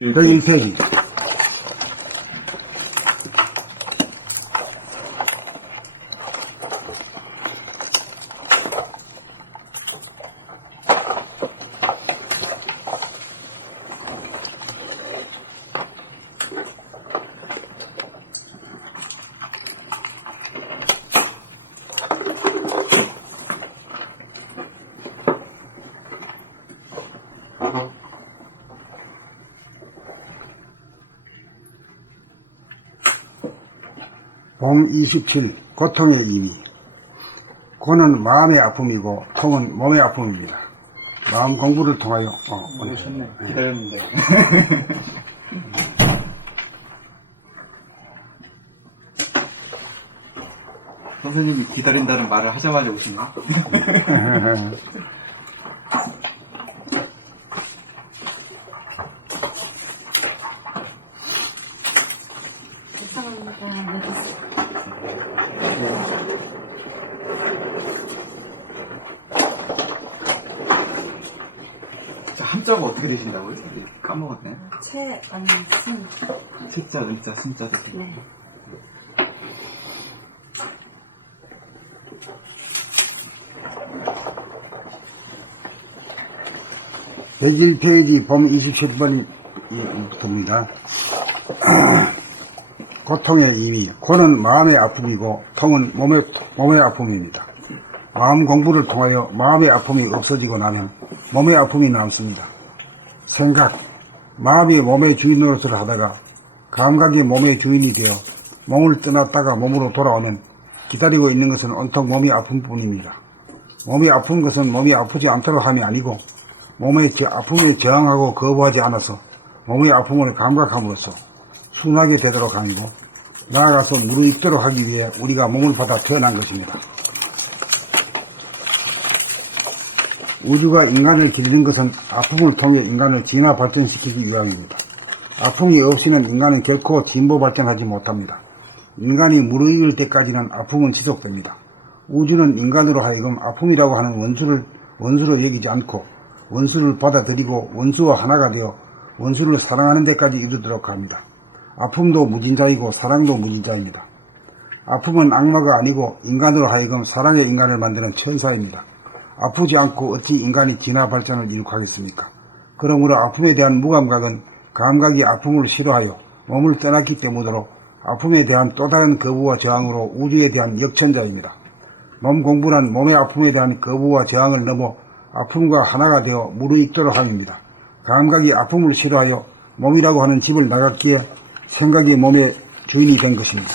101페이지. 봄 27. 고통의 의미. 고는 마음의 아픔이고 통은 몸의 아픔입니다. 마음 공부를 통하여 오셨네. 기다렸는데. 선생님이 기다린다는 말을 하자마자 오신가? 한자가 어떻게 되신다고요? 까먹었네. 아니, 승. 채자, 은자, 순자 되시. 네. (101페이지) 봄 27번입니다. 고통의 의미. 고는 마음의 아픔이고 통은 몸의 아픔입니다. 마음 공부를 통하여 마음의 아픔이 없어지고 나면 몸의 아픔이 남습니다. 생각. 마음이 몸의 주인 노릇을 하다가 감각이 몸의 주인이 되어 몸을 떠났다가 몸으로 돌아오면 기다리고 있는 것은 온통 몸이 아픈 뿐입니다. 몸이 아픈 것은 몸이 아프지 않도록 함이 아니고 몸의 아픔에 저항하고 거부하지 않아서 몸의 아픔을 감각함으로써 순하게 되도록 함이고 나아가서 무르익도록 하기 위해 우리가 몸을 받아 태어난 것입니다. 우주가 인간을 기르는 것은 아픔을 통해 인간을 진화 발전시키기 위함입니다. 아픔이 없이는 인간은 결코 진보 발전하지 못합니다. 인간이 무르익을 때까지는 아픔은 지속됩니다. 우주는 인간으로 하여금 아픔이라고 하는 원수로 여기지 않고 원수를 받아들이고 원수와 하나가 되어 원수를 사랑하는 데까지 이르도록 합니다. 아픔도 무진자이고 사랑도 무진자입니다. 아픔은 악마가 아니고 인간으로 하여금 사랑의 인간을 만드는 천사입니다. 아프지 않고 어찌 인간이 진화 발전을 이룩하겠습니까? 그러므로 아픔에 대한 무감각은 감각이 아픔을 싫어하여 몸을 떠났기 때문으로 아픔에 대한 또 다른 거부와 저항으로 우주에 대한 역천자입니다. 몸 공부란 몸의 아픔에 대한 거부와 저항을 넘어 아픔과 하나가 되어 무르익도록 함입니다. 감각이 아픔을 싫어하여 몸이라고 하는 집을 나갔기에 생각이 몸의 주인이 된 것입니다.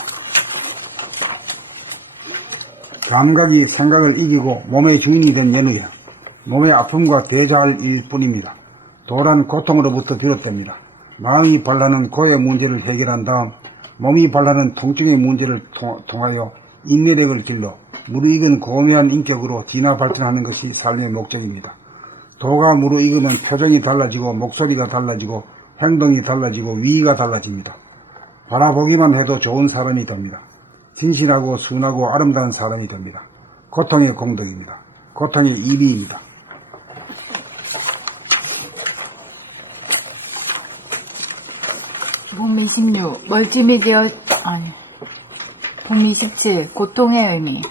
감각이 생각을 이기고 몸의 주인이 된 연후에 몸의 아픔과 대자할 일뿐입니다. 도란 고통으로부터 비롯됩니다. 마음이 발라는 고의 문제를 해결한 다음 몸이 발라는 통증의 문제를 통하여 인내력을 길러 무르익은 고매한 인격으로 진화 발전하는 것이 삶의 목적입니다. 도가 무르익으면 표정이 달라지고 목소리가 달라지고 행동이 달라지고 위의가 달라집니다. 바라보기만 해도 좋은 사람이 됩니다. 진실하고 순하고 아름다운 사람이 됩니다. 고통의 공덕입니다. 고통의 이비입니다. 봄 26. 봄 27. 고통의 의미.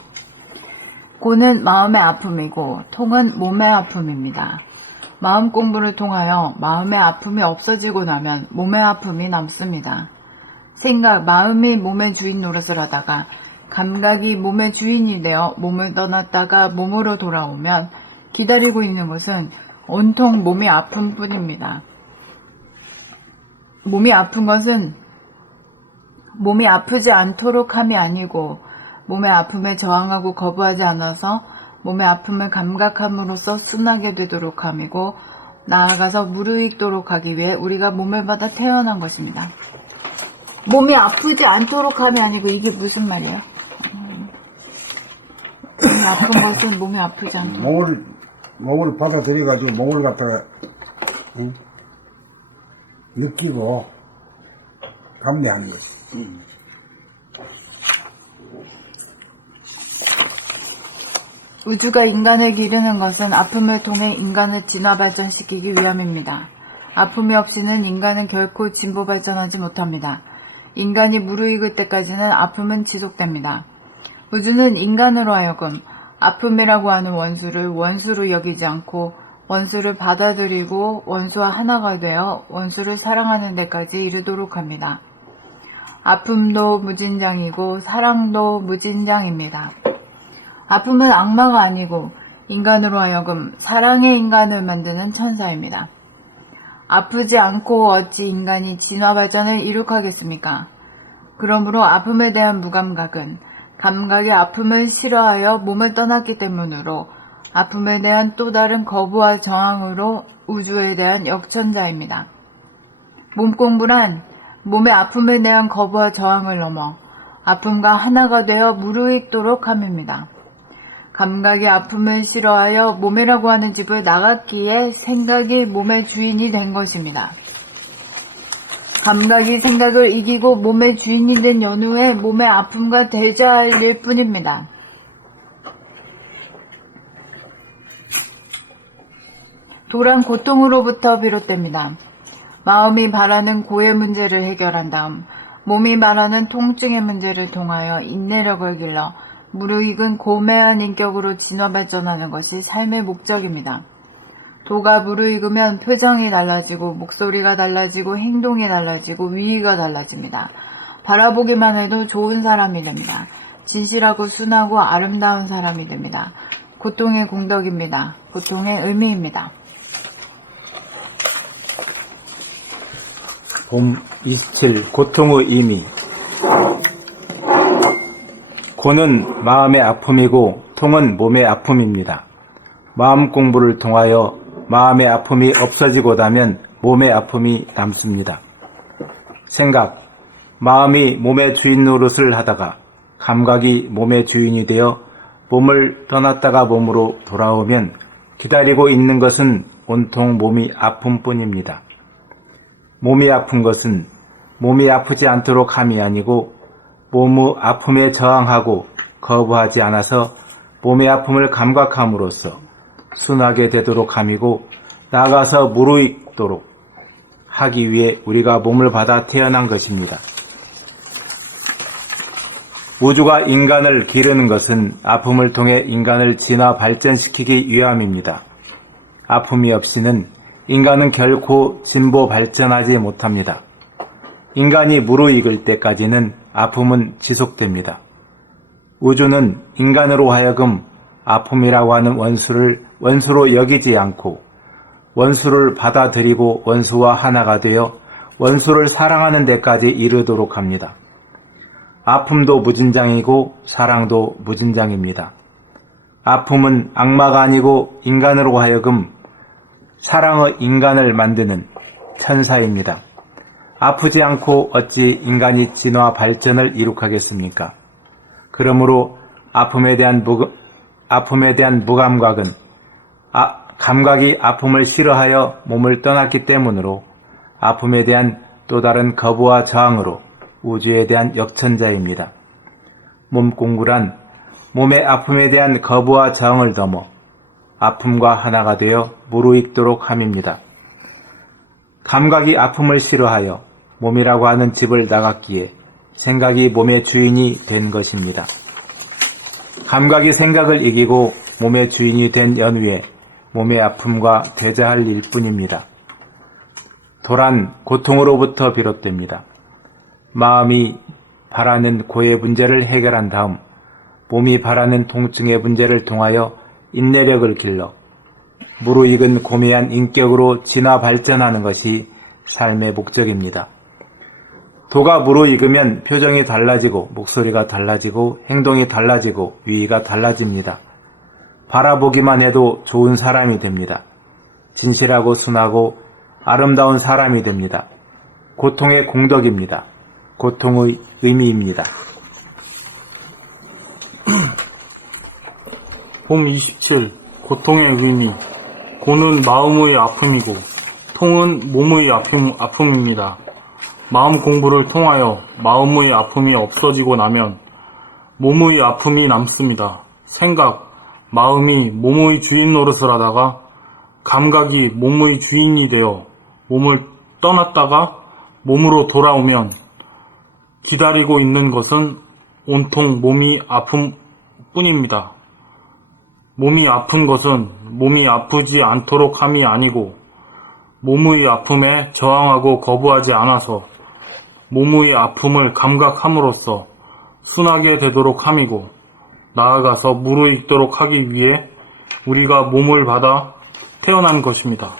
고는 마음의 아픔이고 통은 몸의 아픔입니다. 마음 공부를 통하여 마음의 아픔이 없어지고 나면 몸의 아픔이 남습니다. 생각, 마음이 몸의 주인 노릇을 하다가 감각이 몸의 주인이 되어 몸을 떠났다가 몸으로 돌아오면 기다리고 있는 것은 온통 몸이 아픈 뿐입니다. 몸이 아픈 것은 몸이 아프지 않도록 함이 아니고 몸의 아픔에 저항하고 거부하지 않아서 몸의 아픔을 감각함으로써 순하게 되도록 함이고 나아가서 무르익도록 하기 위해 우리가 몸을 받아 태어난 것입니다. 몸이 아프지 않도록 함이 아니고 이게 무슨 말이에요? 몸이 아픈 것은 몸이 아프지 않도록. 몸을 받아들여가지고 몸을 갖다가 느끼고 감내하는 거지. 우주가 인간을 기르는 것은 아픔을 통해 인간을 진화 발전시키기 위함입니다. 아픔이 없이는 인간은 결코 진보 발전하지 못합니다. 인간이 무르익을 때까지는 아픔은 지속됩니다. 우주는 인간으로 하여금 아픔이라고 하는 원수를 원수로 여기지 않고 원수를 받아들이고 원수와 하나가 되어 원수를 사랑하는 데까지 이르도록 합니다. 아픔도 무진장이고 사랑도 무진장입니다. 아픔은 악마가 아니고 인간으로 하여금 사랑의 인간을 만드는 천사입니다. 아프지 않고 어찌 인간이 진화 발전을 이룩하겠습니까? 그러므로 아픔에 대한 무감각은 감각이 아픔을 싫어하여 몸을 떠났기 때문으로 아픔에 대한 또 다른 거부와 저항으로 우주에 대한 역천자입니다. 몸공부란 몸의 아픔에 대한 거부와 저항을 넘어 아픔과 하나가 되어 무르익도록 함입니다. 감각이 아픔을 싫어하여 몸이라고 하는 집을 나갔기에 생각이 몸의 주인이 된 것입니다. 감각이 생각을 이기고 몸의 주인이 된 연후에 몸의 아픔과 대자할 일 뿐입니다. 도란 고통으로부터 비롯됩니다. 마음이 바라는 고의 문제를 해결한 다음 몸이 말하는 통증의 문제를 통하여 인내력을 길러 무르익은 고매한 인격으로 진화 발전하는 것이 삶의 목적입니다. 도가 무르익으면 표정이 달라지고 목소리가 달라지고 행동이 달라지고 위위가 달라집니다. 바라보기만 해도 좋은 사람이 됩니다. 진실하고 순하고 아름다운 사람이 됩니다. 고통의 공덕입니다. 고통의 의미입니다. 봄 27 고통의 의미. 고는 마음의 아픔이고 통은 몸의 아픔입니다. 마음 공부를 통하여 마음의 아픔이 없어지고 나면 몸의 아픔이 남습니다. 생각. 마음이 몸의 주인 노릇을 하다가 감각이 몸의 주인이 되어 몸을 떠났다가 몸으로 돌아오면 기다리고 있는 것은 온통 몸이 아픔뿐입니다. 몸이 아픈 것은 몸이 아프지 않도록 함이 아니고 몸의 아픔에 저항하고 거부하지 않아서 몸의 아픔을 감각함으로써 순하게 되도록 함이고 나아가서 무르익도록 하기 위해 우리가 몸을 받아 태어난 것입니다. 우주가 인간을 기르는 것은 아픔을 통해 인간을 진화 발전시키기 위함입니다. 아픔이 없이는 인간은 결코 진보 발전하지 못합니다. 인간이 무르익을 때까지는 아픔은 지속됩니다. 우주는 인간으로 하여금 아픔이라고 하는 원수를 원수로 여기지 않고 원수를 받아들이고 원수와 하나가 되어 원수를 사랑하는 데까지 이르도록 합니다. 아픔도 무진장이고 사랑도 무진장입니다. 아픔은 악마가 아니고 인간으로 하여금 사랑의 인간을 만드는 천사입니다. 아프지 않고 어찌 인간이 진화 발전을 이룩하겠습니까? 그러므로 아픔에 대한 무감각은 감각이 아픔을 싫어하여 몸을 떠났기 때문으로 아픔에 대한 또 다른 거부와 저항으로 우주에 대한 역천자입니다. 몸공부란 몸의 아픔에 대한 거부와 저항을 넘어 아픔과 하나가 되어 무르익도록 함입니다. 감각이 아픔을 싫어하여 몸이라고 하는 집을 나갔기에 생각이 몸의 주인이 된 것입니다. 감각이 생각을 이기고 몸의 주인이 된 연후에 몸의 아픔과 대자할 일뿐입니다. 도란 고통으로부터 비롯됩니다. 마음이 바라는 고의 문제를 해결한 다음 몸이 바라는 통증의 문제를 통하여 인내력을 길러 무르익은 고매한 인격으로 진화 발전하는 것이 삶의 목적입니다. 도가 무르익으면 표정이 달라지고 목소리가 달라지고 행동이 달라지고 위위가 달라집니다. 바라보기만 해도 좋은 사람이 됩니다. 진실하고 순하고 아름다운 사람이 됩니다. 고통의 공덕입니다. 고통의 의미입니다. 봄 27 고통의 의미. 고는 마음의 아픔이고 통은 몸의 아픔입니다. 마음 공부를 통하여 마음의 아픔이 없어지고 나면 몸의 아픔이 남습니다. 생각, 마음이 몸의 주인 노릇을 하다가 감각이 몸의 주인이 되어 몸을 떠났다가 몸으로 돌아오면 기다리고 있는 것은 온통 몸이 아픔 뿐입니다. 몸이 아픈 것은 몸이 아프지 않도록 함이 아니고 몸의 아픔에 저항하고 거부하지 않아서 몸의 아픔을 감각함으로써 순하게 되도록 함이고 나아가서 무르익도록 하기 위해 우리가 몸을 받아 태어난 것입니다.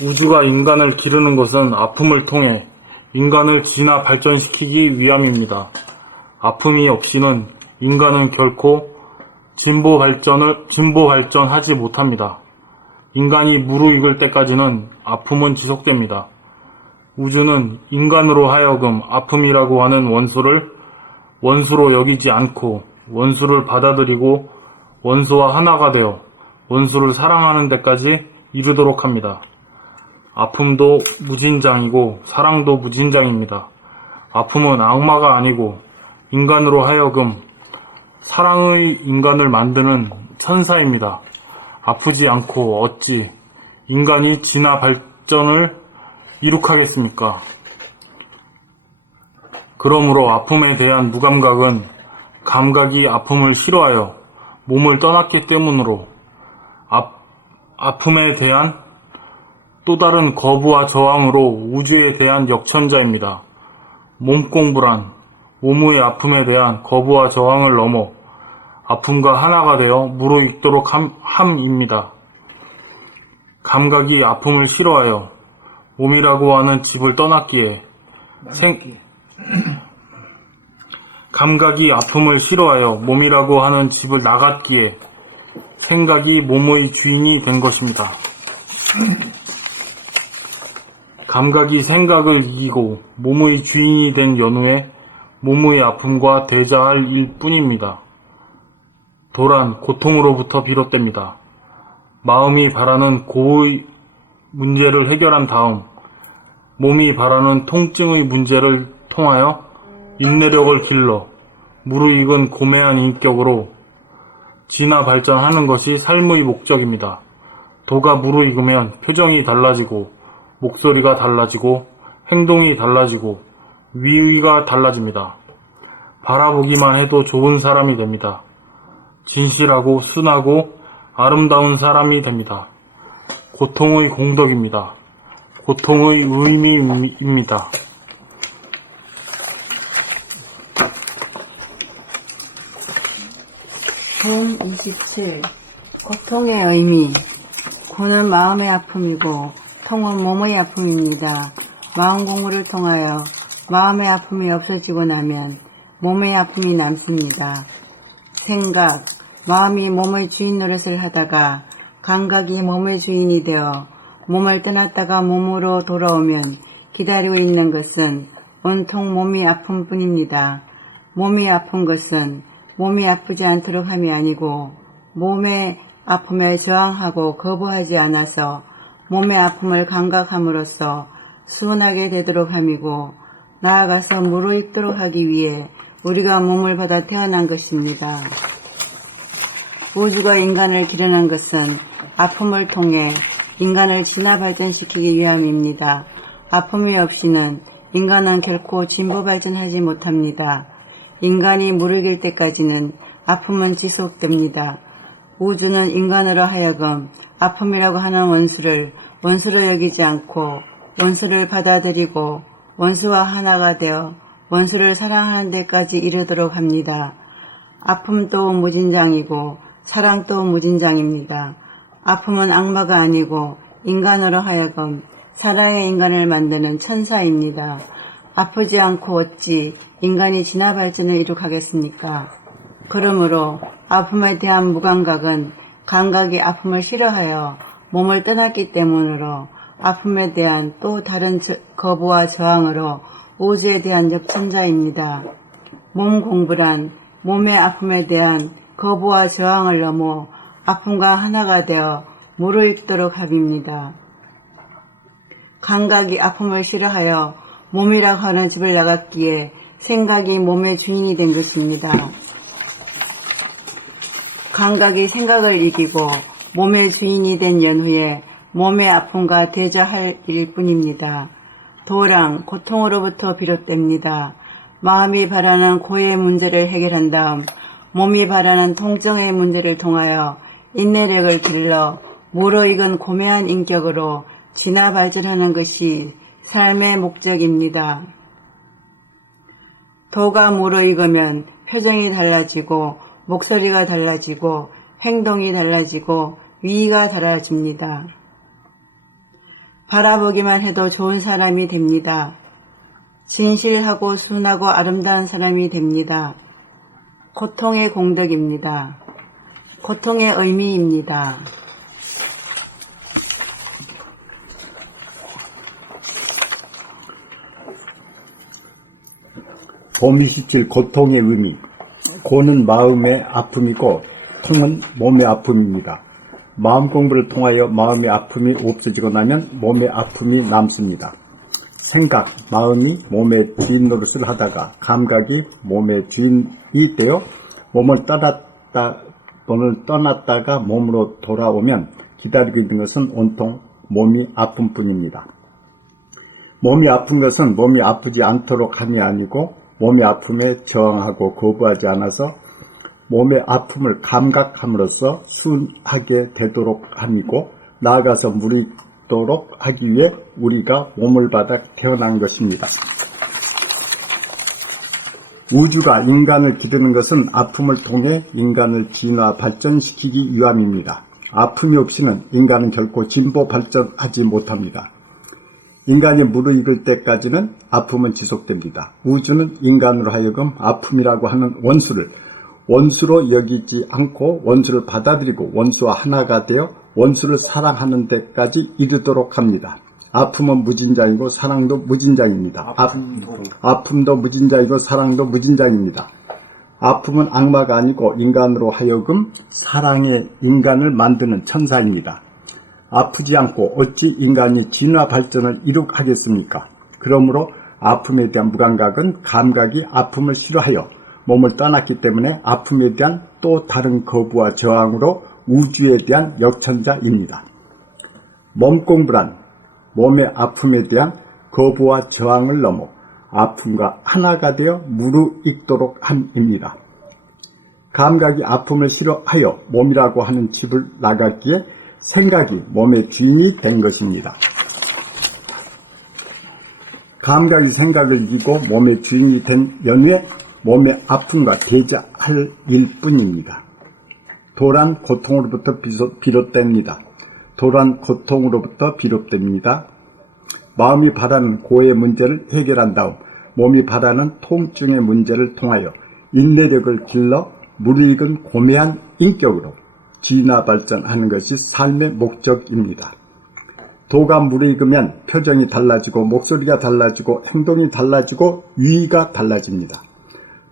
우주가 인간을 기르는 것은 아픔을 통해 인간을 진화 발전시키기 위함입니다. 아픔이 없이는 인간은 결코 진보 발전하지 못합니다. 인간이 무르익을 때까지는 아픔은 지속됩니다. 우주는 인간으로 하여금 아픔이라고 하는 원수를 원수로 여기지 않고 원수를 받아들이고 원수와 하나가 되어 원수를 사랑하는 데까지 이르도록 합니다. 아픔도 무진장이고 사랑도 무진장입니다. 아픔은 악마가 아니고 인간으로 하여금 사랑의 인간을 만드는 천사입니다. 아프지 않고 어찌 인간이 진화 발전을 이룩하겠습니까? 그러므로 아픔에 대한 무감각은 감각이 아픔을 싫어하여 몸을 떠났기 때문으로 아픔에 대한 또 다른 거부와 저항으로 우주에 대한 역천자입니다. 몸공부란 몸의 아픔에 대한 거부와 저항을 넘어 아픔과 하나가 되어 무르익도록 함입니다. 감각이 아픔을 싫어하여 몸이라고 하는 집을 떠났기에 감각이 아픔을 싫어하여 몸이라고 하는 집을 나갔기에 생각이 몸의 주인이 된 것입니다. 감각이 생각을 이기고 몸의 주인이 된 연후에 몸의 아픔과 대자할 일 뿐입니다. 도란 고통으로부터 비롯됩니다. 마음이 바라는 고의 문제를 해결한 다음 몸이 바라는 통증의 문제를 통하여 인내력을 길러 무르익은 고매한 인격으로 진화 발전하는 것이 삶의 목적입니다. 도가 무르익으면 표정이 달라지고 목소리가 달라지고 행동이 달라지고 위의가 달라집니다. 바라보기만 해도 좋은 사람이 됩니다. 진실하고 순하고 아름다운 사람이 됩니다. 고통의 공덕입니다. 고통의 의미입니다. 돈 27. 고통의 의미. 고는 마음의 아픔이고 통은 몸의 아픔입니다. 마음 공부를 통하여 마음의 아픔이 없어지고 나면 몸의 아픔이 남습니다. 생각. 마음이 몸의 주인 노릇을 하다가 감각이 몸의 주인이 되어 몸을 떠났다가 몸으로 돌아오면 기다리고 있는 것은 온통 몸이 아픔뿐입니다. 몸이 아픈 것은 몸이 아프지 않도록 함이 아니고 몸의 아픔에 저항하고 거부하지 않아서 몸의 아픔을 감각함으로써 수원하게 되도록 함이고 나아가서 무르익도록 하기 위해 우리가 몸을 받아 태어난 것입니다. 우주가 인간을 기르는 것은 아픔을 통해 인간을 진화 발전시키기 위함입니다. 아픔이 없이는 인간은 결코 진보 발전하지 못합니다. 인간이 무르익을 때까지는 아픔은 지속됩니다. 우주는 인간으로 하여금 아픔이라고 하는 원수를 원수로 여기지 않고 원수를 받아들이고 원수와 하나가 되어 원수를 사랑하는 데까지 이르도록 합니다. 아픔도 무진장이고 사랑도 무진장입니다. 아픔은 악마가 아니고 인간으로 하여금 사랑의 인간을 만드는 천사입니다. 아프지 않고 어찌 인간이 진화 발전을 이룩하겠습니까? 그러므로 아픔에 대한 무감각은 감각이 아픔을 싫어하여 몸을 떠났기 때문으로 아픔에 대한 또 다른 거부와 저항으로 우주에 대한 역천자입니다. 몸 공부란 몸의 아픔에 대한 거부와 저항을 넘어 아픔과 하나가 되어 무르익도록 함입니다. 감각이 아픔을 싫어하여 몸이라고 하는 집을 나갔기에 생각이 몸의 주인이 된 것입니다. 감각이 생각을 이기고 몸의 주인이 된 연후에 몸의 아픔과 대저할 일뿐입니다. 도랑 고통으로부터 비롯됩니다. 마음이 바라는 고의 문제를 해결한 다음 몸이 바라는 통증의 문제를 통하여 인내력을 길러 무르익은 고매한 인격으로 진화 발전하는 것이 삶의 목적입니다. 도가 무르익으면 표정이 달라지고 목소리가 달라지고 행동이 달라지고 위가 달라집니다. 바라보기만 해도 좋은 사람이 됩니다. 진실하고 순하고 아름다운 사람이 됩니다. 고통의 공덕입니다. 고통의 의미입니다. 봄 27 고통의 의미. 고는 마음의 아픔이고 통은 몸의 아픔입니다. 마음 공부를 통하여 마음의 아픔이 없어지고 나면 몸의 아픔이 남습니다. 생각, 마음이 몸의 주인 노릇을 하다가 감각이 몸의 주인이 되어 몸을 떠났다가 몸으로 돌아오면 기다리고 있는 것은 온통 몸이 아픈 뿐입니다. 몸이 아픈 것은 몸이 아프지 않도록 함이 아니고 몸의 아픔에 저항하고 거부하지 않아서 몸의 아픔을 감각함으로써 순하게 되도록 함이고 나아가서 무르익도록 하기 위해 우리가 몸을 받아 태어난 것입니다. 우주가 인간을 기르는 것은 아픔을 통해 인간을 진화 발전시키기 위함입니다. 아픔이 없이는 인간은 결코 진보 발전하지 못합니다. 인간이 무르익을 때까지는 아픔은 지속됩니다. 우주는 인간으로 하여금 아픔이라고 하는 원수를 원수로 여기지 않고 원수를 받아들이고 원수와 하나가 되어 원수를 사랑하는 데까지 이르도록 합니다. 아픔은 무진장이고 사랑도 무진장입니다. 아픔도 무진장이고 사랑도 무진장입니다. 아픔은 악마가 아니고 인간으로 하여금 사랑의 인간을 만드는 천사입니다. 아프지 않고 어찌 인간이 진화 발전을 이룩하겠습니까? 그러므로 아픔에 대한 무감각은 감각이 아픔을 싫어하여 몸을 떠났기 때문에 아픔에 대한 또 다른 거부와 저항으로 우주에 대한 역천자입니다. 몸 공부란 몸의 아픔에 대한 거부와 저항을 넘어 아픔과 하나가 되어 무르익도록 함입니다. 감각이 아픔을 싫어하여 몸이라고 하는 집을 나갔기에 생각이 몸의 주인이 된 것입니다. 감각이 생각을 이기고 몸의 주인이 된 연후에 몸의 아픔과 대자할 일뿐입니다. 도란 고통으로부터 비롯됩니다. 도란 고통으로부터 비롯됩니다. 마음이 바라는 고의 문제를 해결한 다음 몸이 바라는 통증의 문제를 통하여 인내력을 길러 무르익은 고매한 인격으로 진화 발전하는 것이 삶의 목적입니다. 도가 무르익으면 표정이 달라지고 목소리가 달라지고 행동이 달라지고 위가 달라집니다.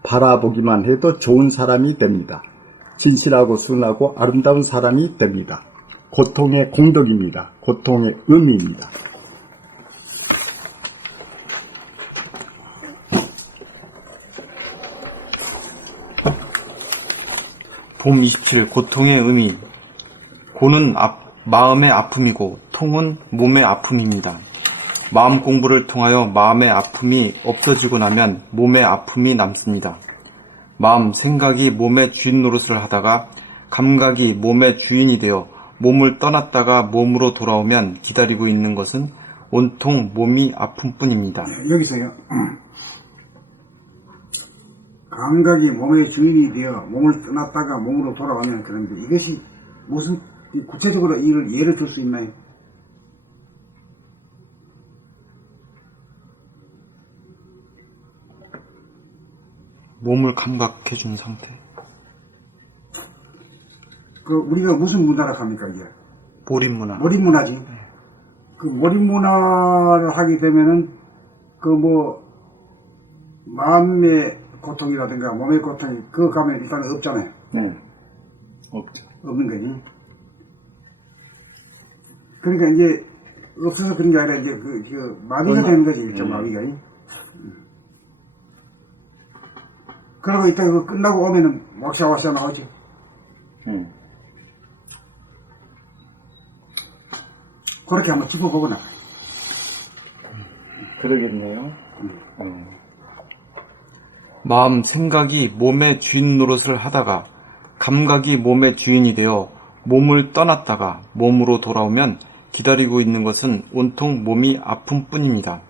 바라보기만 해도 좋은 사람이 됩니다. 진실하고 순하고 아름다운 사람이 됩니다. 고통의 공덕입니다. 고통의 의미입니다. 봄 27 고통의 의미. 고는 마음의 아픔이고 통은 몸의 아픔입니다. 마음 공부를 통하여 마음의 아픔이 없어지고 나면 몸의 아픔이 남습니다. 마음, 생각이 몸의 주인 노릇을 하다가 감각이 몸의 주인이 되어 몸을 떠났다가 몸으로 돌아오면 기다리고 있는 것은 온통 몸이 아픔뿐입니다. 여기서요. 감각이 몸의 주인이 되어 몸을 떠났다가 몸으로 돌아오면 그런데 이것이 무슨 구체적으로 이를 예를 들 수 있나요? 몸을 감각해주는 상태. 우리가 무슨 문화라고 합니까, 이게? 몰입문화. 몰입문화지. 그 몰입문화를 하게 되면은 마음의 고통이라든가 몸의 고통이 가면 일단 없잖아요. 없죠. 없는 거지. 그러니까 이제 없어서 그런 게 아니라 이제 마비가 되는 거지, 일종 마비가. 그러고 이따 끝나고 오면은 왁샤왁샤 나오지. 그렇게 한번 짚어보고 나가요. 그러겠네요. 마음, 생각이 몸의 주인 노릇을 하다가 감각이 몸의 주인이 되어 몸을 떠났다가 몸으로 돌아오면 기다리고 있는 것은 온통 몸이 아픔뿐입니다.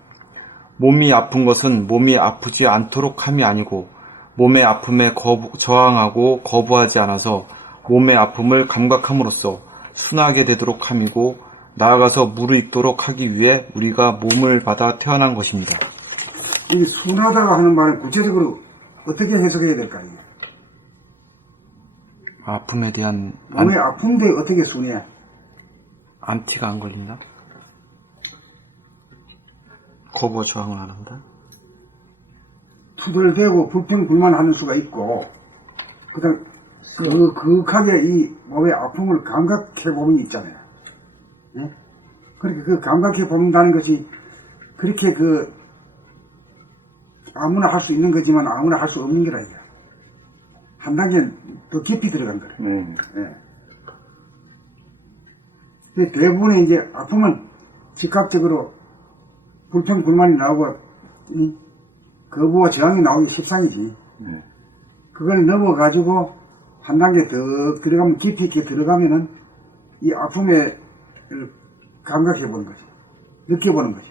몸이 아픈 것은 몸이 아프지 않도록 함이 아니고 몸의 아픔에 저항하고 거부하지 않아서 몸의 아픔을 감각함으로써 순하게 되도록 함이고 나아가서 무르익도록 하기 위해 우리가 몸을 받아 태어난 것입니다. 이 순하다고 하는 말은 구체적으로 어떻게 해석해야 될까요? 아픔에 대한 몸이 아픈데 어떻게 순해? 안티가 안 걸린다? 거부와 저항을 안 한다? 투덜대고 불평불만하는 수가 있고, 그다음 그윽하게 이 몸의 아픔을 감각해 보면 있잖아요. 네? 그러니까 그 감각해 본다는 것이 그렇게 아무나 할 수 있는 거지만 아무나 할 수 없는 거라 이거. 한 단계 더 깊이 들어간 거래. 예. 근데 대부분의 이제 아픔은 즉각적으로 불평불만이 나오고 거부와 저항이 나오기 십상이지. 그걸 넘어가지고 한 단계 더 들어가면 깊이 있게 들어가면은 이 아픔에 감각해 보는 거지. 느껴보는 거지.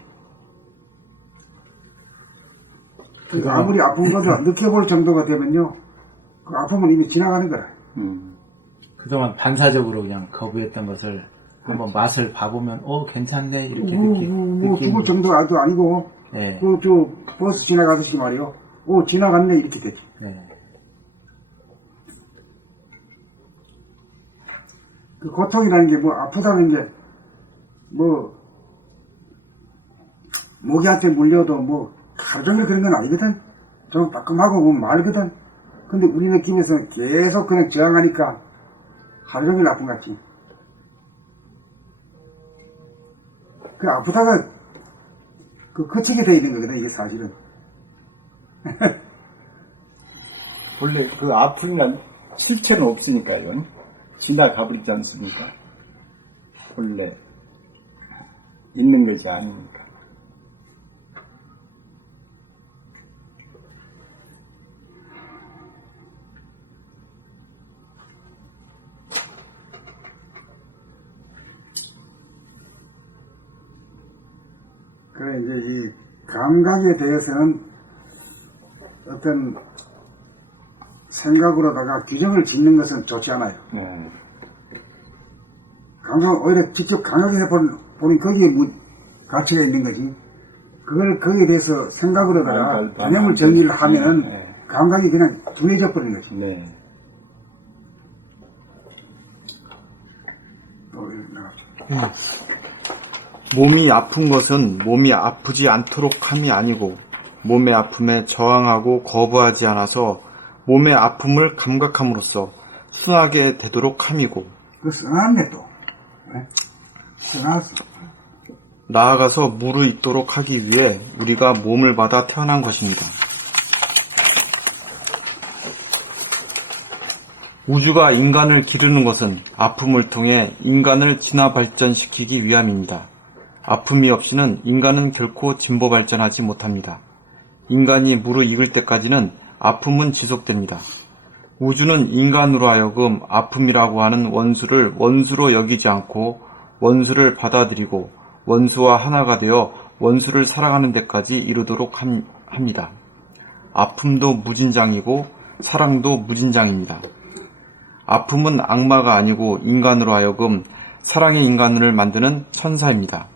그러니까 아무리 아픈 것도 느껴볼 정도가 되면요, 그 아픔은 이미 지나가는 거라. 그동안 반사적으로 그냥 거부했던 것을 한번 맛을 봐보면 괜찮네 이렇게 죽을 정도도 아니고 네. 저 버스 지나가듯이 말이요, 지나갔네 이렇게 되지. 네. 그 고통이라는 게 아프다는 게 모기한테 물려도 하루 종일 그런 건 아니거든. 좀 따끔하고 말거든. 근데 우리 느낌에서는 계속 그냥 저항하니까 하루 종일 아픈 것 같지. 그 아프다가 그치게 돼 있는 거거든, 이게 사실은. 원래 그 아픔이란 실체는 없으니까요. 지나가버리지 않습니까? 원래 있는 것이 아니니까. 그래, 이제 이 감각에 대해서는 어떤 생각으로다가 규정을 짓는 것은 좋지 않아요. 감각은 오히려 직접 강하게 보니 거기에 가치가 있는 거지. 그걸 거기에 대해서 생각으로다가 개념을 정리를 하면은 감각이 그냥 둔해져 버리는 거지. 네. 또 나갑시다. 몸이 아픈 것은 몸이 아프지 않도록 함이 아니고 몸의 아픔에 저항하고 거부하지 않아서 몸의 아픔을 감각함으로써 순하게 되도록 함이고 그 써놨네 또. 네? 써놨어. 나아가서 무르익도록 하기 위해 우리가 몸을 받아 태어난 것입니다. 우주가 인간을 기르는 것은 아픔을 통해 인간을 진화 발전시키기 위함입니다. 아픔이 없이는 인간은 결코 진보 발전하지 못합니다. 인간이 무르익을 때까지는 아픔은 지속됩니다. 우주는 인간으로 하여금 아픔이라고 하는 원수를 원수로 여기지 않고 원수를 받아들이고 원수와 하나가 되어 원수를 사랑하는 데까지 이르도록 합니다. 아픔도 무진장이고 사랑도 무진장입니다. 아픔은 악마가 아니고 인간으로 하여금 사랑의 인간을 만드는 천사입니다.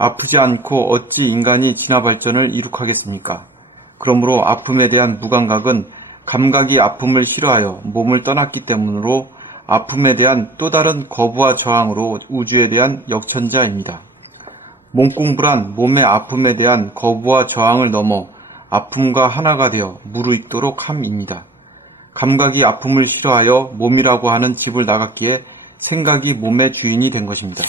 아프지 않고 어찌 인간이 진화 발전을 이룩하겠습니까? 그러므로 아픔에 대한 무감각은 감각이 아픔을 싫어하여 몸을 떠났기 때문으로 아픔에 대한 또 다른 거부와 저항으로 우주에 대한 역천자입니다. 몸공부란 몸의 아픔에 대한 거부와 저항을 넘어 아픔과 하나가 되어 무르익도록 함입니다. 감각이 아픔을 싫어하여 몸이라고 하는 집을 나갔기에 생각이 몸의 주인이 된 것입니다.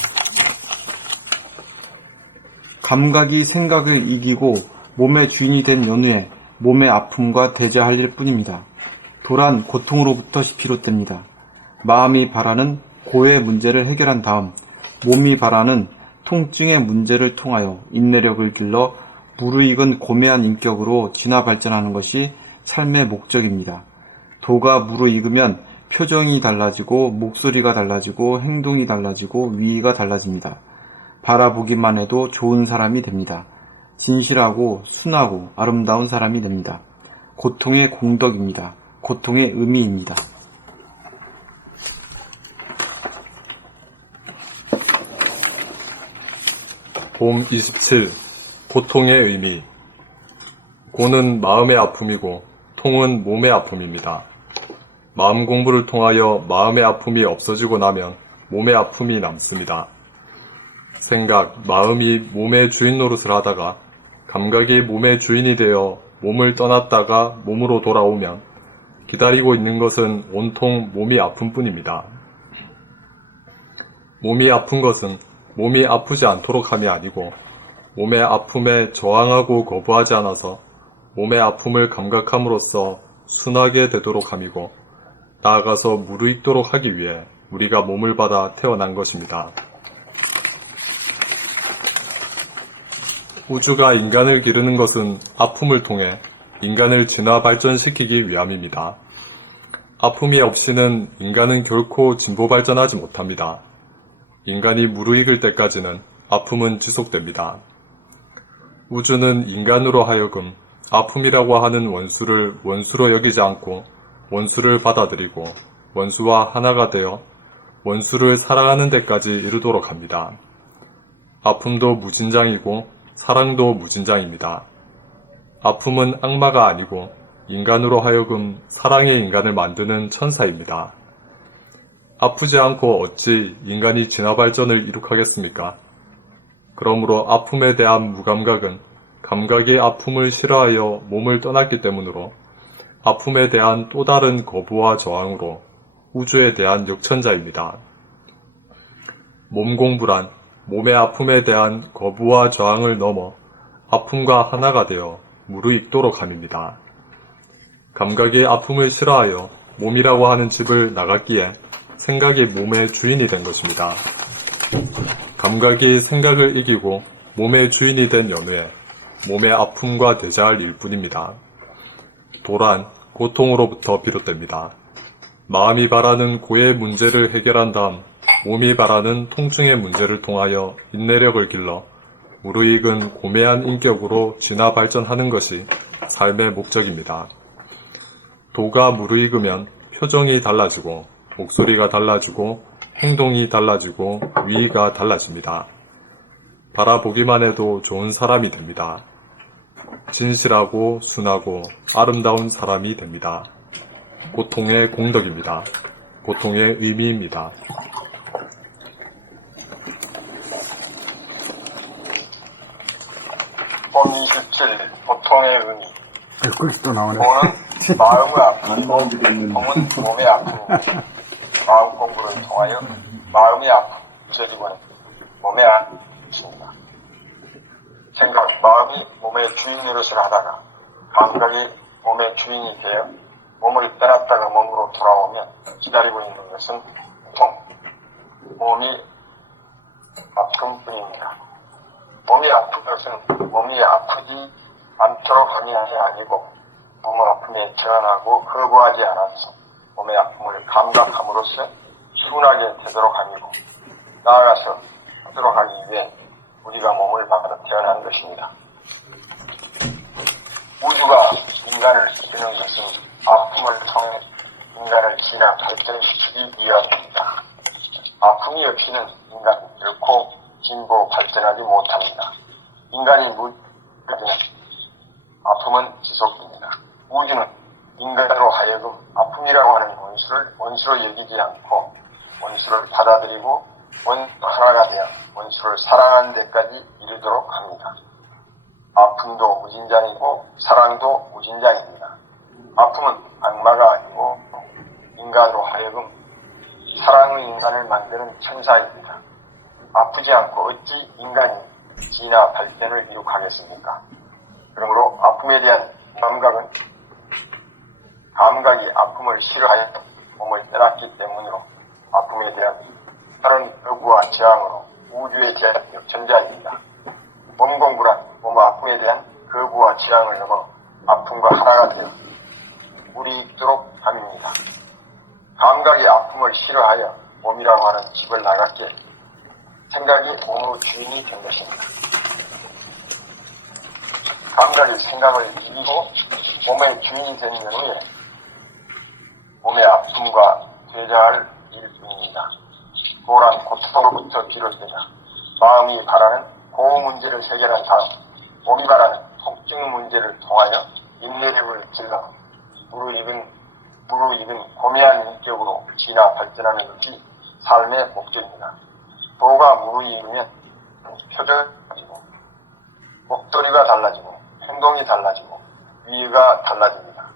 감각이 생각을 이기고 몸의 주인이 된 연후에 몸의 아픔과 대자할 일 뿐입니다. 도란 고통으로부터 비롯됩니다. 마음이 바라는 고의 문제를 해결한 다음 몸이 바라는 통증의 문제를 통하여 인내력을 길러 무르익은 고매한 인격으로 진화 발전하는 것이 삶의 목적입니다. 도가 무르익으면 표정이 달라지고 목소리가 달라지고 행동이 달라지고 위의가 달라집니다. 바라보기만 해도 좋은 사람이 됩니다. 진실하고 순하고 아름다운 사람이 됩니다. 고통의 공덕입니다. 고통의 의미입니다. 봄 27. 고통의 의미. 고는 마음의 아픔이고 통은 몸의 아픔입니다. 마음 공부를 통하여 마음의 아픔이 없어지고 나면 몸의 아픔이 남습니다. 생각, 마음이 몸의 주인 노릇을 하다가 감각이 몸의 주인이 되어 몸을 떠났다가 몸으로 돌아오면 기다리고 있는 것은 온통 몸이 아픔뿐입니다. 몸이 아픈 것은 몸이 아프지 않도록 함이 아니고 몸의 아픔에 저항하고 거부하지 않아서 몸의 아픔을 감각함으로써 순하게 되도록 함이고 나아가서 무르익도록 하기 위해 우리가 몸을 받아 태어난 것입니다. 우주가 인간을 기르는 것은 아픔을 통해 인간을 진화 발전시키기 위함입니다. 아픔이 없이는 인간은 결코 진보 발전하지 못합니다. 인간이 무르익을 때까지는 아픔은 지속됩니다. 우주는 인간으로 하여금 아픔이라고 하는 원수를 원수로 여기지 않고 원수를 받아들이고 원수와 하나가 되어 원수를 사랑하는 데까지 이르도록 합니다. 아픔도 무진장이고 사랑도 무진장입니다. 아픔은 악마가 아니고 인간으로 하여금 사랑의 인간을 만드는 천사입니다. 아프지 않고 어찌 인간이 진화 발전을 이룩하겠습니까? 그러므로 아픔에 대한 무감각은 감각의 아픔을 싫어하여 몸을 떠났기 때문으로 아픔에 대한 또 다른 거부와 저항으로 우주에 대한 역천자입니다. 몸 공부란 몸의 아픔에 대한 거부와 저항을 넘어 아픔과 하나가 되어 무르익도록 함입니다. 감각의 아픔을 싫어하여 몸이라고 하는 집을 나갔기에 생각이 몸의 주인이 된 것입니다. 감각이 생각을 이기고 몸의 주인이 된 연후에 몸의 아픔과 대자할 일뿐입니다. 도란 고통으로부터 비롯됩니다. 마음이 바라는 고의 문제를 해결한 다음 몸이 바라는 통증의 문제를 통하여 인내력을 길러 무르익은 고매한 인격으로 진화 발전하는 것이 삶의 목적입니다. 도가 무르익으면 표정이 달라지고 목소리가 달라지고 행동이 달라지고 위의가 달라집니다. 바라보기만 해도 좋은 사람이 됩니다. 진실하고 순하고 아름다운 사람이 됩니다. 고통의 공덕입니다. 고통의 의미입니다. 봄 27. 고통의 의미. 거기서 또 나오네. 고는 마음의 아픔, 통은 몸의 아픔입니다. 마음 공부를 통하여 마음의 아픔, 없어지고는 몸의 아픔입니다. 생각, 마음이 몸의 주인 노릇을 하다가 감각이 몸의 주인이 되어 몸을 떠났다가 몸으로 돌아오면 기다리고 있는 것은 고통, 몸이 아픔뿐입니다. 몸이 아픈 것은 몸이 아프지 않도록 하는 것이 아니고 몸의 아픔에 저항하고 거부하지 않아서 몸의 아픔을 감각함으로써 순하게 되도록 함이고 나아가서 하도록 하기 위해 우리가 몸을 받아 태어난 것입니다. 우주가 인간을 기르는 것은 아픔을 통해 인간을 진화 발전시키기 위함입니다. 아픔이 없이는 인간은 결코 진보 발전하지 못합니다. 인간이 무지는 아픔은 지속됩니다. 우주는 인간으로 하여금 아픔이라고 하는 원수를 원수로 여기지 않고 원수를 받아들이고 하나가 되어 원수를 사랑하는 데까지 이르도록 합니다. 아픔도 무진장이고 사랑도 무진장입니다. 아픔은 악마가 아니고 인간으로 하여금 사랑의 인간을 만드는 천사입니다. 아프지 않고 어찌 인간이 진화 발전을 이룩하겠습니까? 그러므로 아픔에 대한 감각이 아픔을 싫어하여 몸을 떠났기 때문으로 아픔에 대한 다른 거부와 저항으로 우주에 대한 역천자입니다. 몸 공부란 몸의 아픔에 대한 거부와 저항을 넘어 아픔과 하나가 되어 우리 있도록 함입니다. 감각이 아픔을 싫어하여 몸이라고 하는 집을 나갔기에 생각이 몸의 주인이 된 것입니다. 감각이 생각을 이기고 몸의 주인이 된 경우에 몸의 아픔과 대자할 일뿐입니다. 고란 고통으로부터 비롯되자 마음이 바라는 고우 문제를 해결한 다음 몸이 바라는 통증 문제를 통하여 인내력을 길러 무르익은 고매한 인격으로 진화 발전하는 것이 삶의 목적입니다. 도가 무르익으면 표정이 달라지고 목도리가 달라지고 행동이 달라지고 위가 달라집니다.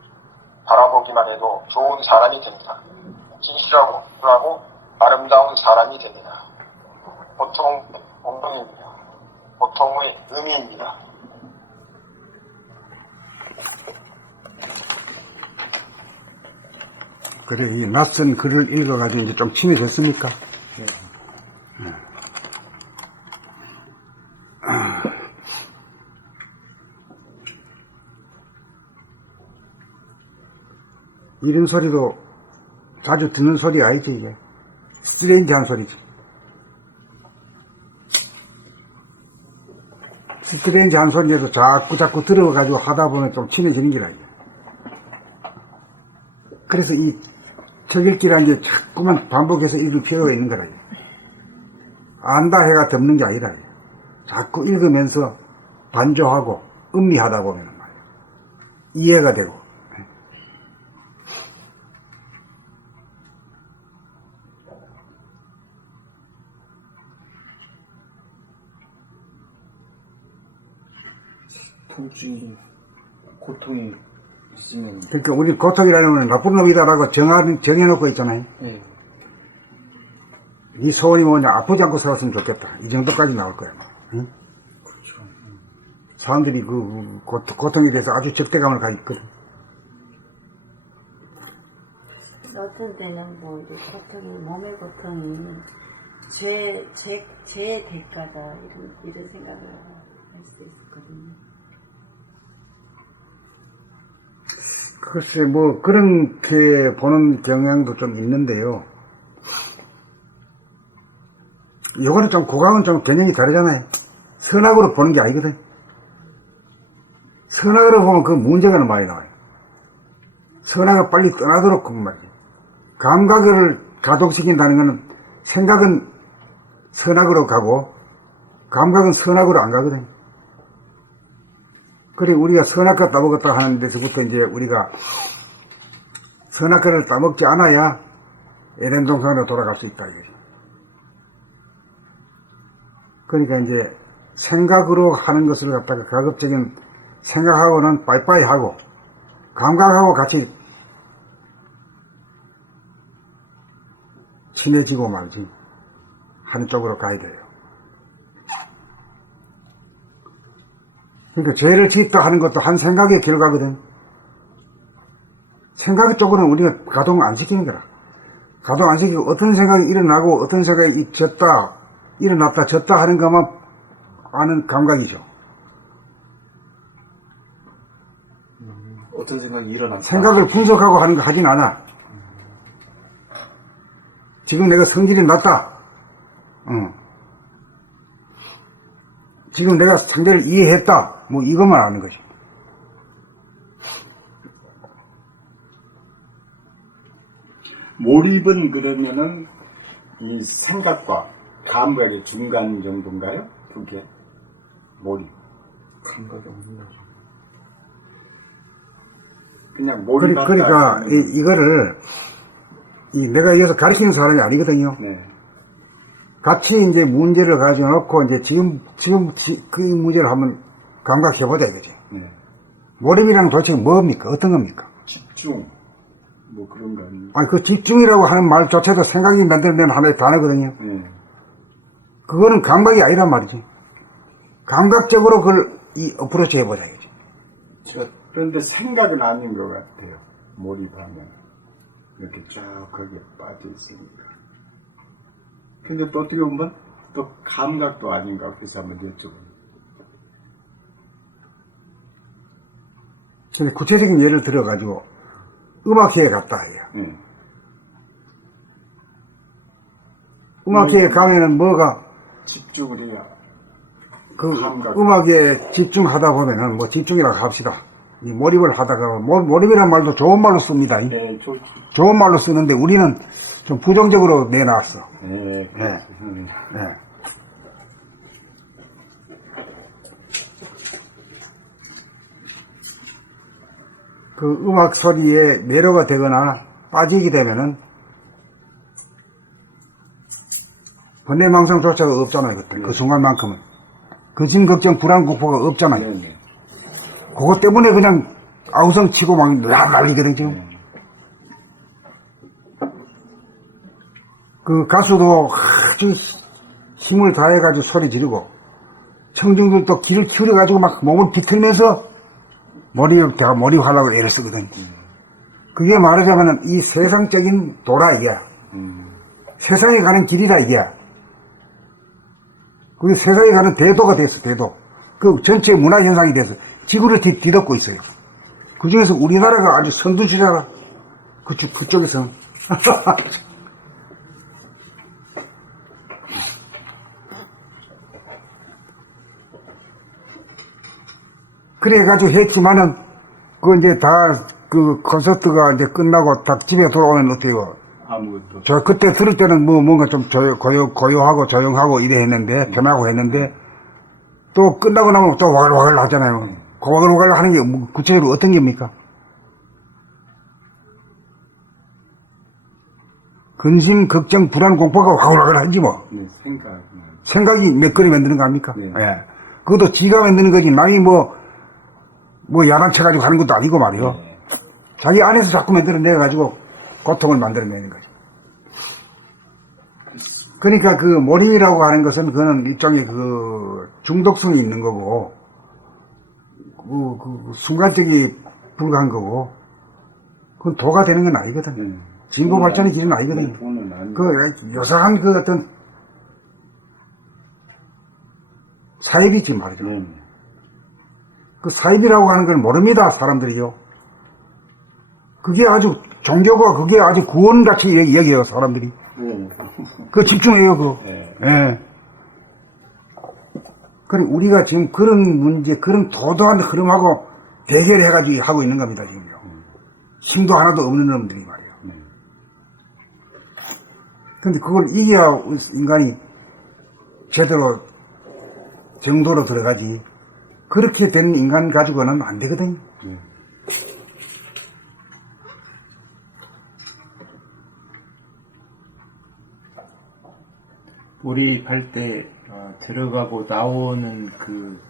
바라보기만 해도 좋은 사람이 됩니다. 진실하고 훌하고 아름다운 사람이 됩니다. 보통 공동입니다. 보통의 의미입니다. 그래, 이 낯선 글을 읽어가지고 이제 좀 친해졌습니까? 이런 소리도 자주 듣는 소리 아니지, 이게. 스트레인지한 소리지. 스트레인지한 소리에도 자꾸 들어가지고 하다 보면 좀 친해지는 기라, 이게. 그래서 이 책 읽기라는 게 자꾸만 반복해서 읽을 필요가 있는 거라, 이게. 안다 해가 덮는 게 아니라, 이게. 자꾸 읽으면서 반조하고 음미하다 보면 말이야. 이해가 되고. 통증이, 고통이 있으면. 그러니까 우리 고통이라는 건 나쁜 놈이다라고 정해놓고 있잖아요. 예. 네 소원이 뭐냐, 아프지 않고 살았으면 좋겠다. 이 정도까지 나올 거야. 응? 그렇죠. 사람들이 고통에 대해서 아주 적대감을 가지고 있거든. 어떤 때는 뭐 이제 고통이, 몸의 고통이 죄의 대가다 이런 생각을 할 수 있거든요. 글쎄, 뭐, 그렇게 보는 경향도 좀 있는데요. 요거는 좀, 고강은 좀 개념이 다르잖아요. 선악으로 보는 게 아니거든. 선악으로 보면 그 문제가 많이 나와요. 선악을 빨리 떠나도록 그 말이에요. 감각을 가동시킨다는 것은 생각은 선악으로 가고, 감각은 선악으로 안 가거든. 그리고 우리가 선악과 따먹었다 하는 데서부터 이제 우리가 선악과를 따먹지 않아야 에덴 동산으로 돌아갈 수 있다, 이거지. 그러니까 이제 생각으로 하는 것을 갖다가 가급적인 생각하고는 빠이빠이 하고, 감각하고 같이 친해지고 말지 하는 쪽으로 가야 돼요. 그러니까 죄를 짓다 하는 것도 한 생각의 결과거든. 생각 쪽으로는 우리가 가동 안 시키는 거라. 가동 안 시키고 어떤 생각이 일어나고 어떤 생각이 일어났다 졌다 하는 것만 아는 감각이죠. 어떤 생각이 일어났다. 생각을 분석하고 하는 거 하진 않아. 지금 내가 성질이 났다. 지금 내가 상대를 이해했다. 뭐 이것만 아는 거지. 몰입은 그러면은 이 생각과 감각의 중간 정도인가요? 그게 몰입. 감각이 없는 거죠. 그냥 몰입. 그러니까 이거를 내가 여기서 가르치는 사람이 아니거든요. 네. 같이 이제 문제를 가지고 놓고 이제 지금 그 문제를 한번 감각해보자 이거지. 네. 몰입이란 도대체 뭡니까? 어떤 겁니까? 집중. 뭐 그런 거 아닙니까? 아니, 그 집중이라고 하는 말조차도 생각이 만들어낸 하나의 단어거든요. 네. 그거는 감각이 아니란 말이지. 감각적으로 그걸 어프로치 해보자 이거지. 그런데 생각은 아닌 것 같아요. 몰입하면. 이렇게 쫙 거기에 빠져 있으니까. 근데 또 어떻게 보면 또 감각도 아닌가 그래서 한번 여쭤봅니다. 근데 구체적인 예를 들어가지고 음악회에 갔다 해요. 음악회에 가면은 뭐가 집중을 해야 그 감각. 음악에 집중하다 보면은 뭐 집중이라고 합시다. 이 몰입을 하다가 몰입이라는 말도 좋은 말로 씁니다. 네, 좋은 말로 쓰는데 우리는 좀 부정적으로 내놨어. 네, 예. 그 음악 소리에 매료가 되거나 빠지게 되면은 번뇌망상조차가 없잖아요. 그때 그 순간만큼은 근심 걱정 불안 공포가 없잖아요. 네. 그것 때문에 그냥 아우성 치고 막 난리거든 지금. 그 가수도 아주 힘을 다해가지고 소리 지르고 청중들도 귀를 기울여가지고 막 몸을 비틀면서 몰입하려고 애를 쓰거든. 그게 말하자면 이 세상적인 도라 이게야. 세상에 가는 길이라 이게야. 그게 세상에 가는 대도가 됐어, 대도. 그 전체 문화현상이 돼서 지구를 뒤덮고 있어요. 그 중에서 우리나라가 아주 선두주자라. 그쪽에서. 그래가지고 했지만은, 그 이제 다, 그 콘서트가 이제 끝나고 딱 집에 돌아오면 어때요? 아무것도. 저 그때 들을 때는 뭐 뭔가 좀 고요하고 조용하고 이래 했는데, 편하고 했는데, 또 끝나고 나면 또 와글와글 하잖아요. 그 와글와글 하는 게 구체적으로 어떤 겁니까? 근심, 걱정, 불안, 공포가 와글와글 하지 뭐. 네, 생각이 몇 거리 만드는 거 아닙니까? 네. 예. 그것도 지가 만드는 거지. 남이 뭐 야단쳐가지고 하는 것도 아니고 말이요. 네. 자기 안에서 자꾸 만들어내가지고 고통을 만들어내는 거죠. 그러니까 그 몰입이라고 하는 것은 그거는 일종의 그 중독성이 있는 거고, 그 순간적이 불과한 거고, 그건 도가 되는 건 아니거든. 진보 발전의 길은 아니거든요. 그 요상한 그 어떤 사입이지 말이죠. 그 사입이라고 하는 걸 모릅니다, 사람들이요. 그게 아주 종교가 그게 아주 구원같이 얘기해요, 사람들이. 그 집중해요, 그거. 예. 그래, 우리가 지금 그런 문제, 그런 도도한 흐름하고 대결해가지고 하고 있는 겁니다, 지금요. 힘도 하나도 없는 놈들이 말이에요. 근데 그걸 이겨야 인간이 제대로 정도로 들어가지. 그렇게 된 인간 가지고는 안 되거든요. 몰입할 때 들어가고 나오는 그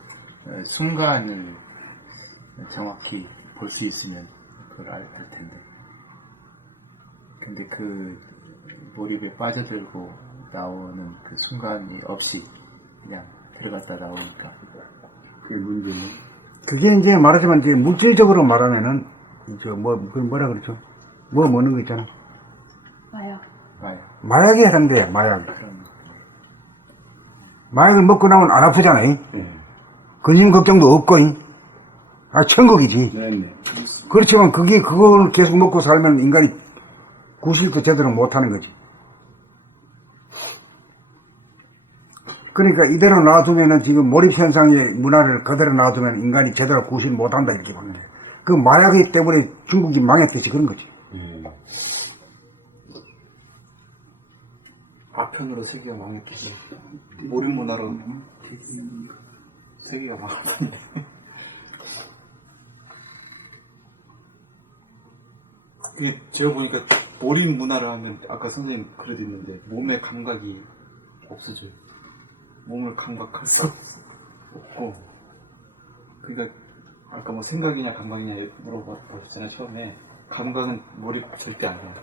순간을 정확히 볼 수 있으면 그걸 알 텐데. 근데 그 몰입에 빠져들고 나오는 그 순간이 없이 그냥 들어갔다 나오니까 그 문제는 그게 이제 말하자면 이제 물질적으로 말하면은 이제 그걸 뭐라 그러죠? 먹는 거 있잖아. 와요. 마약에 해당돼요. 마약을 먹고 나면 안 아프잖아요. 근심 걱정도 없고, 천국이지. 그렇지만 그걸 계속 먹고 살면 인간이 구실도 제대로 못하는 거지. 그러니까 이대로 놔두면은 지금 몰입현상의 문화를 그대로 놔두면 인간이 제대로 구실 못한다 이렇게 보는데, 그 마약이 때문에 중국이 망했듯이 그런 거지. 아편으로 세계가 망했듯이 몰입 문화로 세계가 망했네. 그게 제가 보니까 몰입 문화를 하면 아까 선생님 그러셨는데 몸의 감각이 없어져요. 몸을 감각할 수 없고, 그러니까 아까 뭐 생각이냐 감각이냐 물어보셨잖아요 처음에. 감각은 몰입 절대 안 해요.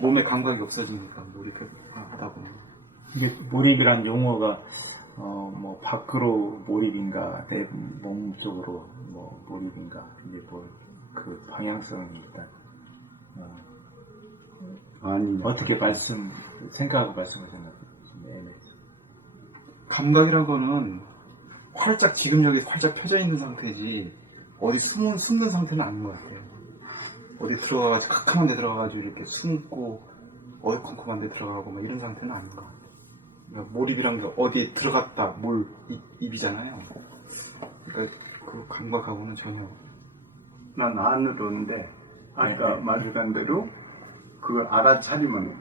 몸의 감각이 없어지니까 몰입을 하다 보면. 이게 몰입이란 용어가 뭐 밖으로 몰입인가 내 몸 쪽으로 뭐 몰입인가 이제 뭐 그 방향성이 일단 아니, 어떻게 생각하고 말씀하셨나요? 네. 감각이란 거는 활짝 지금 여기 활짝 펴져 있는 상태지 어디 숨는 상태는 아닌 것 같아요. 어디 들어가가지고 캄캄한 데 들어가가지고 이렇게 숨고 어두컴컴한 데 들어가고 막 이런 상태는 아닌 것 같아요. 그러니까 몰입이란 게 어디에 들어갔다 입이잖아요. 그러니까 그 감각하고는 전혀. 난 안으로인데 아까 말한 대로 그걸 알아차리면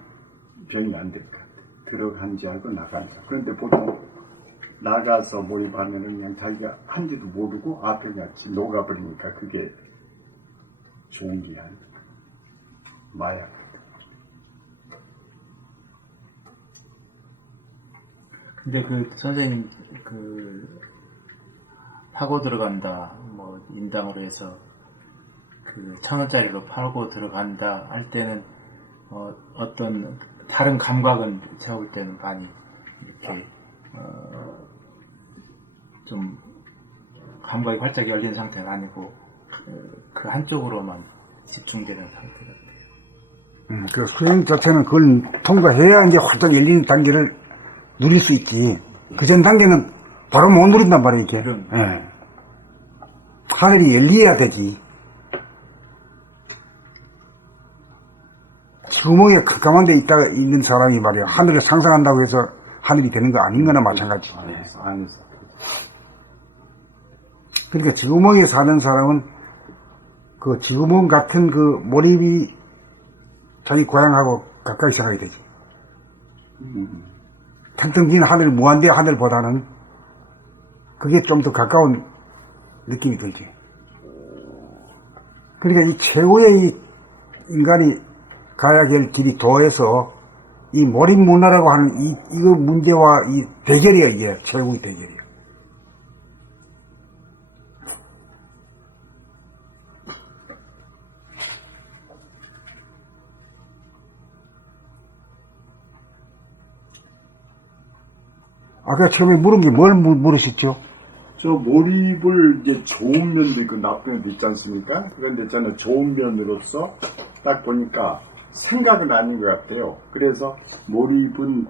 병이 안 될 것 같아. 들어간지 알고 나간지. 그런데 보통 나가서 몰입하면은 그냥 자기가 한지도 모르고 앞에 같이 녹아버리니까 그게 좋은 게 아니야. 마약. 근데 선생님 파고 들어간다, 뭐 인당으로 해서 1,000원짜리로 팔고 들어간다 할 때는 어떤 다른 감각은 제가 볼 때는 많이 이렇게 좀 감각이 활짝 열린 상태는 아니고 그 한쪽으로만 집중되는 상태 같아요. 그 수행 자체는 그걸 통과해야 이제 활짝 열리는 단계를 누릴 수 있지. 그 전 단계는 바로 못 누린단 말이에요, 이게. 예. 하늘이 열려야 되지. 지구멍에 깜깜한 데 있는 사람이 말이야. 하늘을 상상한다고 해서 하늘이 되는 거 아닌 거나 마찬가지. 안에서. 그러니까 지구멍에 사는 사람은 그 지구멍 같은 그 몰입이 자기 고향하고 가까이 생각이 되지. 텅텅 빈 하늘, 무한대 하늘보다는 그게 좀 더 가까운 느낌이 들지. 그러니까 이 최고의 이 인간이 가야 될 길이 도에서 이 몰입 문화라고 하는 이거 문제와 이 대결이야, 이게 최고의 대결이야. 아까 처음에 물은 게 뭘 물으셨죠? 저 몰입을 이제 좋은 면도 있고 나쁜 면도 있지 않습니까? 그런데 저는 좋은 면으로서 딱 보니까 생각은 아닌 것 같아요. 그래서 몰입은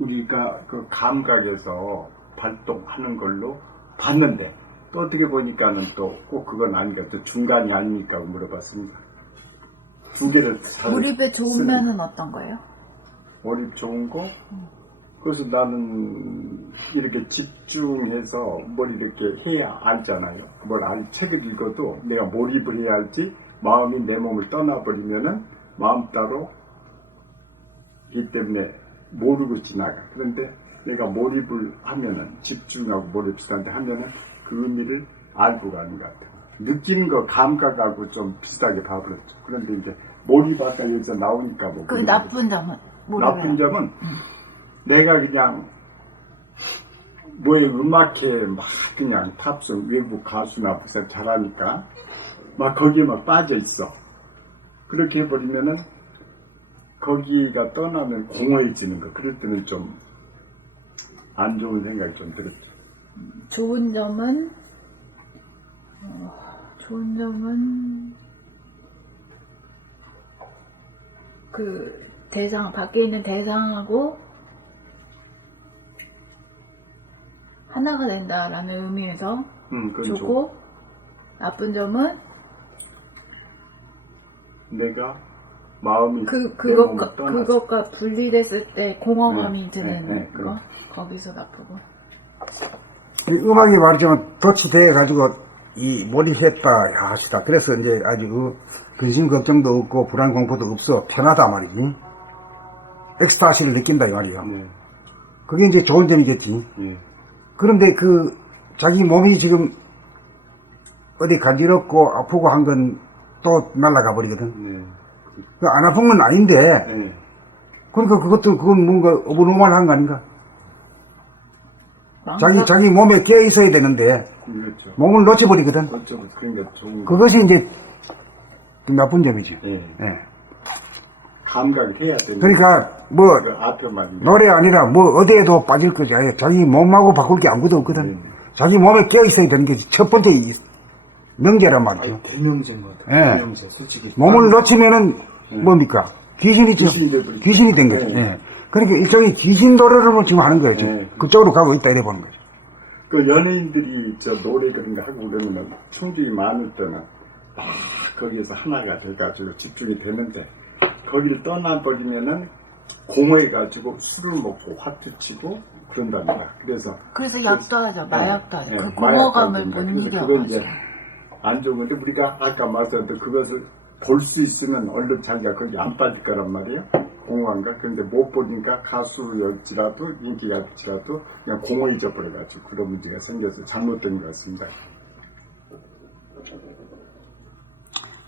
우리가 그 감각에서 발동하는 걸로 봤는데 또 어떻게 보니까는 또 꼭 그건 아닌 것 같아요. 중간이 아닙니까? 물어봤습니다. 두 개를 몰입의 좋은 면은 어떤 거예요? 몰입 좋은 거? 그래서 나는 이렇게 집중해서 뭘 이렇게 해야 알잖아요. 책을 읽어도 내가 몰입을 해야 할지 마음이 내 몸을 떠나버리면은 마음 따로 이 때문에 모르고 지나가. 그런데 내가 몰입을 하면은 집중하고 몰입 비슷한데 하면은 그 의미를 알고 가는 것 같아요. 느끼는 거 감각하고 좀 비슷하게 봐버렸죠. 그런데 이제 몰입 아까 여기서 나오니까 뭐 그 나쁜 점은? 나쁜 점은 내가 그냥 뭐에 음악회 막 그냥 탑승 외국 가수나 무슨 잘하니까 막 거기에 막 빠져 있어. 그렇게 해버리면은 거기가 떠나면 공허해지는 거. 그럴 때는 좀 안 좋은 생각이 좀 들었죠. 좋은 점은 그 밖에 있는 대상하고 하나가 된다라는 의미에서 좋고, 나쁜 점은 내가 마음이 그것과 분리됐을 때 공허감이 드는 거, 그럼. 거기서 나쁘고. 이 음악이 말하자면 덫이 돼가지고 이 몰입했다 하시다. 그래서 이제 아주 근심 걱정도 없고 불안 공포도 없어 편하다 말이지. 엑스타시를 느낀다 이 말이야. 그게 이제 좋은 점이겠지. 그런데 자기 몸이 지금 어디 간지럽고 아프고 한 건 또 날아가 버리거든. 안 아픈 건 아닌데. 그러니까 그건 뭔가 어불어말한 거 아닌가? 자기 몸에 깨어 있어야 되는데 그렇죠. 몸을 놓쳐버리거든. 그러니까 좋은 그것이 이제 나쁜 점이죠. 감각을 해야 되는. 그러니까 노래 아니라 어디에도 빠질 거지. 자기 몸하고 바꿀 게 아무것도 없거든. 자기 몸에 깨어 있어야 되는 게 첫 번째 명제란 말이죠. 대명제인 것 같아요. 대명제, 솔직히. 몸을 놓치면은 뭡니까? 귀신이죠. 귀신이 돼버리죠. 귀신이 된 거죠. 네. 예. 그러니까 일종의 귀신 노래를 지금 하는 거예요. 지금. 네. 그쪽으로 가고 있다 이래 보는 거죠. 그 연예인들이 저 노래 그런 거 하고 그러면은 충격이 많을 때는 막 거기에서 하나가 돼가지고 집중이 되는데 거기를 떠나버리면은 공허해가지고 술을 먹고 화투 치고 그런답니다. 그래서 약도 하죠. 마약도 하죠. 네, 그 마약도 공허감을 합니다. 못 그래서 그건 이제 이겨가지고. 안 좋은 건데 우리가 아까 말씀드린 그것을 볼 수 있으면 얼른 자기가 거기 안 빠질 거란 말이에요. 공허한가? 그런데 못 보니까 가수였지라도 인기가지라도 그냥 공허해져 버려가지고 그런 문제가 생겨서 잘못된 것 같습니다.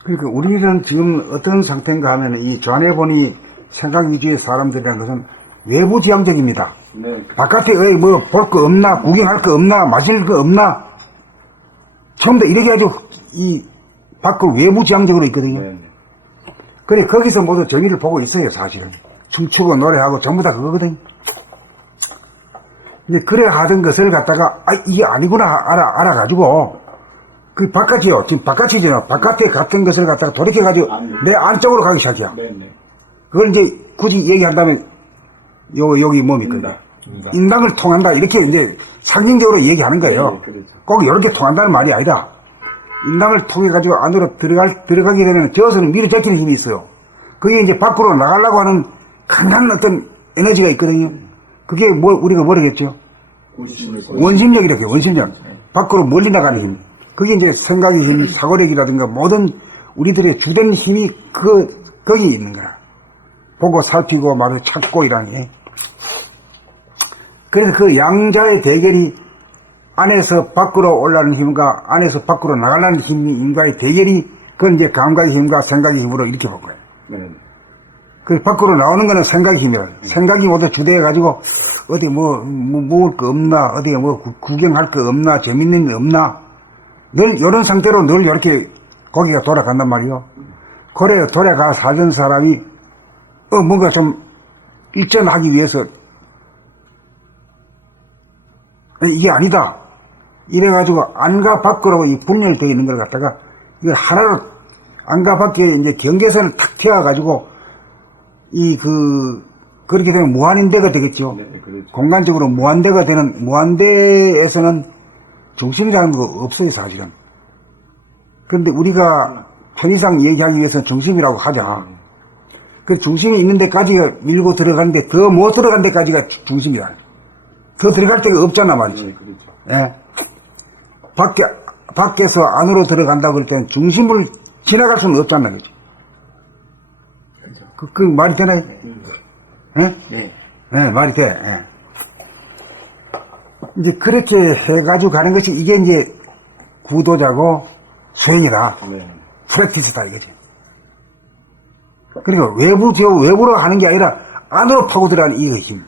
그러니까 우리는 지금 어떤 상태인가 하면 이 좌뇌본이 생각 위주의 사람들이라는 것은 외부 지향적입니다. 네, 바깥에 뭐 볼 거 없나, 구경할 거 없나, 마실 거 없나, 전부 다 이렇게 가지고 이 밖을 외부 지향적으로 있거든요. 네. 그래 거기서 모두 정의를 보고 있어요. 사실은 춤추고 노래하고 전부 다 그거거든요. 근데 그래 하던 것을 갖다가 이게 아니구나 알아가지고 그 바깥이요. 지금 바깥이잖아. 바깥에 갔던 것을 갖다가 돌이켜가지고 내 안쪽으로 가기 시작해요. 네, 네. 그걸 이제 굳이 얘기한다면 여기 뭡니까? 인당을 통한다 이렇게 이제 상징적으로 얘기하는 거예요. 네, 그렇죠. 꼭 이렇게 통한다는 말이 아니라 인당을 통해 가지고 안으로 들어가게 되면 저어서는 밀어 제끼는 힘이 있어요. 그게 이제 밖으로 나가려고 하는 강한 어떤 에너지가 있거든요. 그게 우리가 뭐라겠죠? 원심력 이렇게 원심력. 밖으로 멀리 나가는 힘. 그게 이제 생각의 힘, 사고력이라든가 모든 우리들의 주된 힘이 거기 있는 거야. 보고 살피고 말을 찾고 이라는 게. 그래서 그 양자의 대결이 안에서 밖으로 올라가는 힘과 안에서 밖으로 나가려는 힘과의 대결이 그건 이제 감각의 힘과 생각의 힘으로 이렇게 본 거예요. 네. 그 밖으로 나오는 거는 생각의 힘이라. 생각이 모두 주대해가지고 어디 먹을 거 없나, 어디 구경할 거 없나, 재밌는 거 없나. 늘 이런 상태로 늘 이렇게 거기가 돌아간단 말이요. 그래 돌아가 살던 사람이 뭔가 좀 일전하기 위해서 이게 아니다. 이래가지고 안과 밖으로 이 분열되어 있는 걸 갖다가 이걸 하나로 안과 밖에 이제 경계선을 탁 태워가지고 그렇게 되면 무한인대가 되겠죠. 네, 그렇죠. 공간적으로 무한대가 되는 무한대에서는 중심이라는 거 없어요, 사실은. 그런데 우리가 편의상 얘기하기 위해서는 중심이라고 하자. 그 중심이 있는 데까지가 밀고 들어가는데 더 못 들어간 데까지가 중심이야. 더 들어갈 데가 없잖아 말이지. 네, 그렇죠. 예. 밖에서 안으로 들어간다고 할 때는 중심을 지나갈 수는 없잖아, 그지? 그 말이 되나요? 예? 네. 예, 말이 돼. 예. 이제 그렇게 해가지고 가는 것이 이게 이제 구도자고 수행이다. 네. 프랙티스다 이거지. 그러니까 외부로 하는 게 아니라 안으로 파고 들어가는 이 힘.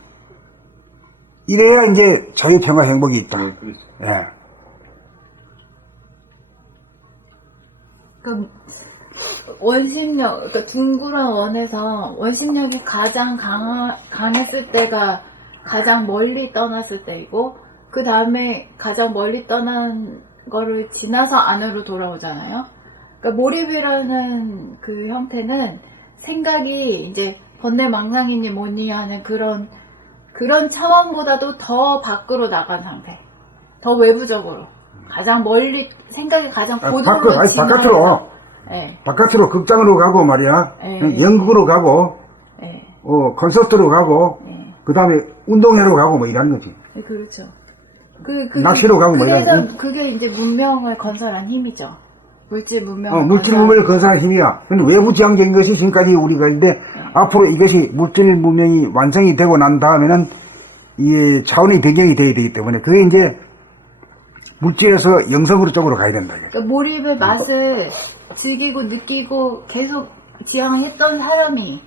이래야 이제 자유평화 행복이 있다. 네, 그렇죠. 예. 그 원심력, 그러니까 둥그런 원에서 원심력이 가장 강했을 때가 가장 멀리 떠났을 때이고, 그 다음에 가장 멀리 떠난 거를 지나서 안으로 돌아오잖아요. 그러니까 몰입이라는 그 형태는 생각이 이제 번뇌망상이니 뭐니 하는 그런 차원보다도 더 밖으로 나간 상태, 더 외부적으로 가장 멀리 생각이 가장 고도로 바깥으로 네. 바깥으로 극장으로 가고 말이야. 네. 연극으로 가고 네. 콘서트로 가고 네. 그 다음에 운동회로 가고 뭐 이러는 거지. 네, 그렇죠. 낚시로 가고 뭐 그래서 이러는 그게 이제 문명을 건설한 힘이죠. 물질 문명을 물질 문명을 건설한 힘이야. 근데 외부 지향적인 것이 지금까지 우리가 있는데 앞으로 이것이 물질 문명이 완성이 되고 난 다음에는 이 차원의 변경이 되어야 되기 때문에 그게 이제 물질에서 영성으로 쪽으로 가야 된다. 그러니까 몰입의 맛을 즐기고 느끼고 계속 지향했던 사람이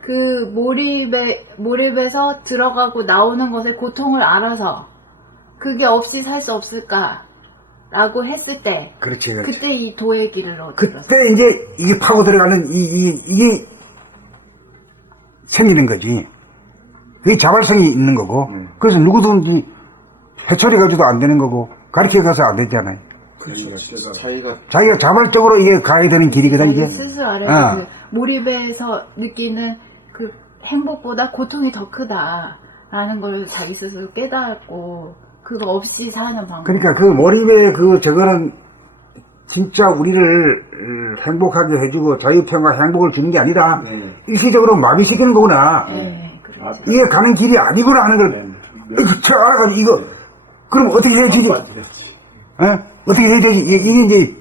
그 몰입에서 들어가고 나오는 것의 고통을 알아서 그게 없이 살 수 없을까라고 했을 때, 그렇지. 그때 이 도의 길을 얻었어. 그때 이제 이게 파고 들어가는 이게 생기는 거지. 그게 자발성이 있는 거고. 그래서 누구든지 해처리 가지도 안 되는 거고 가르쳐 가서 안 되잖아요. 자기가 자발적으로 이게 가야 되는 길이거든, 이게. 스스로 알아요. 어. 그 몰입해서 느끼는 그 행복보다 고통이 더 크다라는 걸 자기 스스로 깨달았고, 그거 없이 사는 방법. 그러니까 그 몰입의 저거는 진짜 우리를 행복하게 해주고 자유평화 행복을 주는 게 아니라 일시적으로 마비시키는 거구나. 네, 그렇죠. 이게 가는 길이 아니구나 하는 걸 저 알아가지고 이거 그럼 어떻게 해야 되지? 어떻게 해야 되지? 이게 이제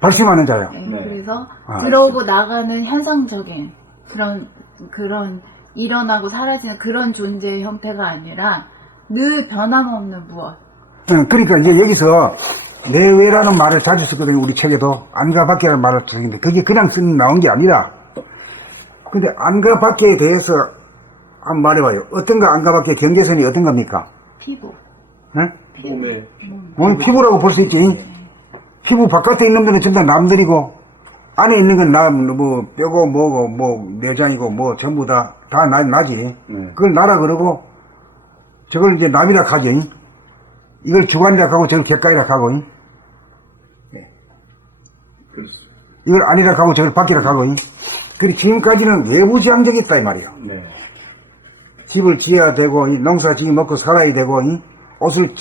발심하는 자예요. 네, 그래서 아, 들어오고 나가는 현상적인 그런 일어나고 사라지는 그런 존재의 형태가 아니라 늘 변함없는 무엇. 그러니까 이제 여기서 내외라는 말을 자주 쓰거든요. 우리 책에도 안과 밖에라는 말을 쓰는데 그게 그냥 나온 게 아니라 근데 안과 밖에 대해서 한번 말해봐요. 어떤가 안과 밖의 경계선이 어떤 겁니까? 피부. 네? 몸에 오늘 피부라고 볼 수 있지. 피부 바깥에 있는 데는 전부 다 남들이고 안에 있는 건 뭐 뼈고 뭐고 뭐 내장이고 뭐 전부 다 나지. 그걸 나라 그러고 저걸 이제 남이라 하지. 이걸 주관이라 하고 저걸 객관이라 하고. 이걸 아니라 하고 저걸 밖이라 하고. 그리고 지금까지는 외부지향적이 있다 이 말이야. 집을 지어야 되고 농사 지어 먹고 살아야 되고 옷을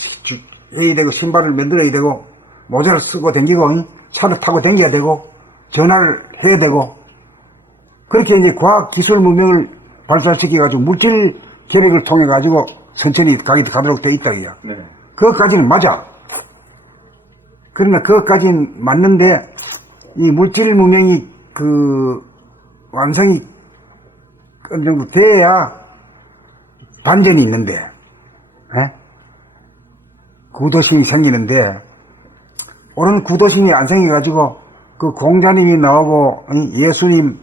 해야 되고 신발을 만들어야 되고 모자를 쓰고 댕기고 차를 타고 댕겨야 되고 전화를 해야 되고 그렇게 이제 과학 기술 문명을 발달시켜 가지고 물질 계획을 통해 가지고 천천히 가도록 돼 있다 이야. 그것까지는 맞아. 그러나 그것까지는 맞는데 이 물질 문명이 완성이 어느 정도 돼야 반전이 있는데, 구도심이 생기는데, 오늘 구도심이 안 생겨가지고, 그 공자님이 나오고, 예수님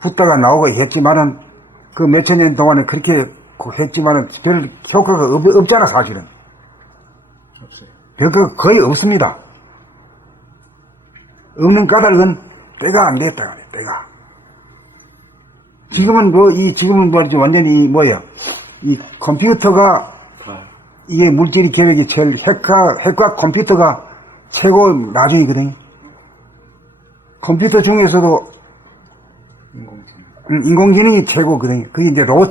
붓다가 나오고 했지만은, 그 몇천 년 동안에 그렇게 했지만은, 별 효과가 없잖아, 사실은. 효과가 거의 없습니다. 없는 까닭은 때가 안 됐다, 그래, 때가. 지금은 완전히 이 컴퓨터가 이게 물질이 계획이 제일 핵과 컴퓨터가 최고 나중이거든요. 컴퓨터 중에서도 인공지능이 최고거든요. 그게 이제 로봇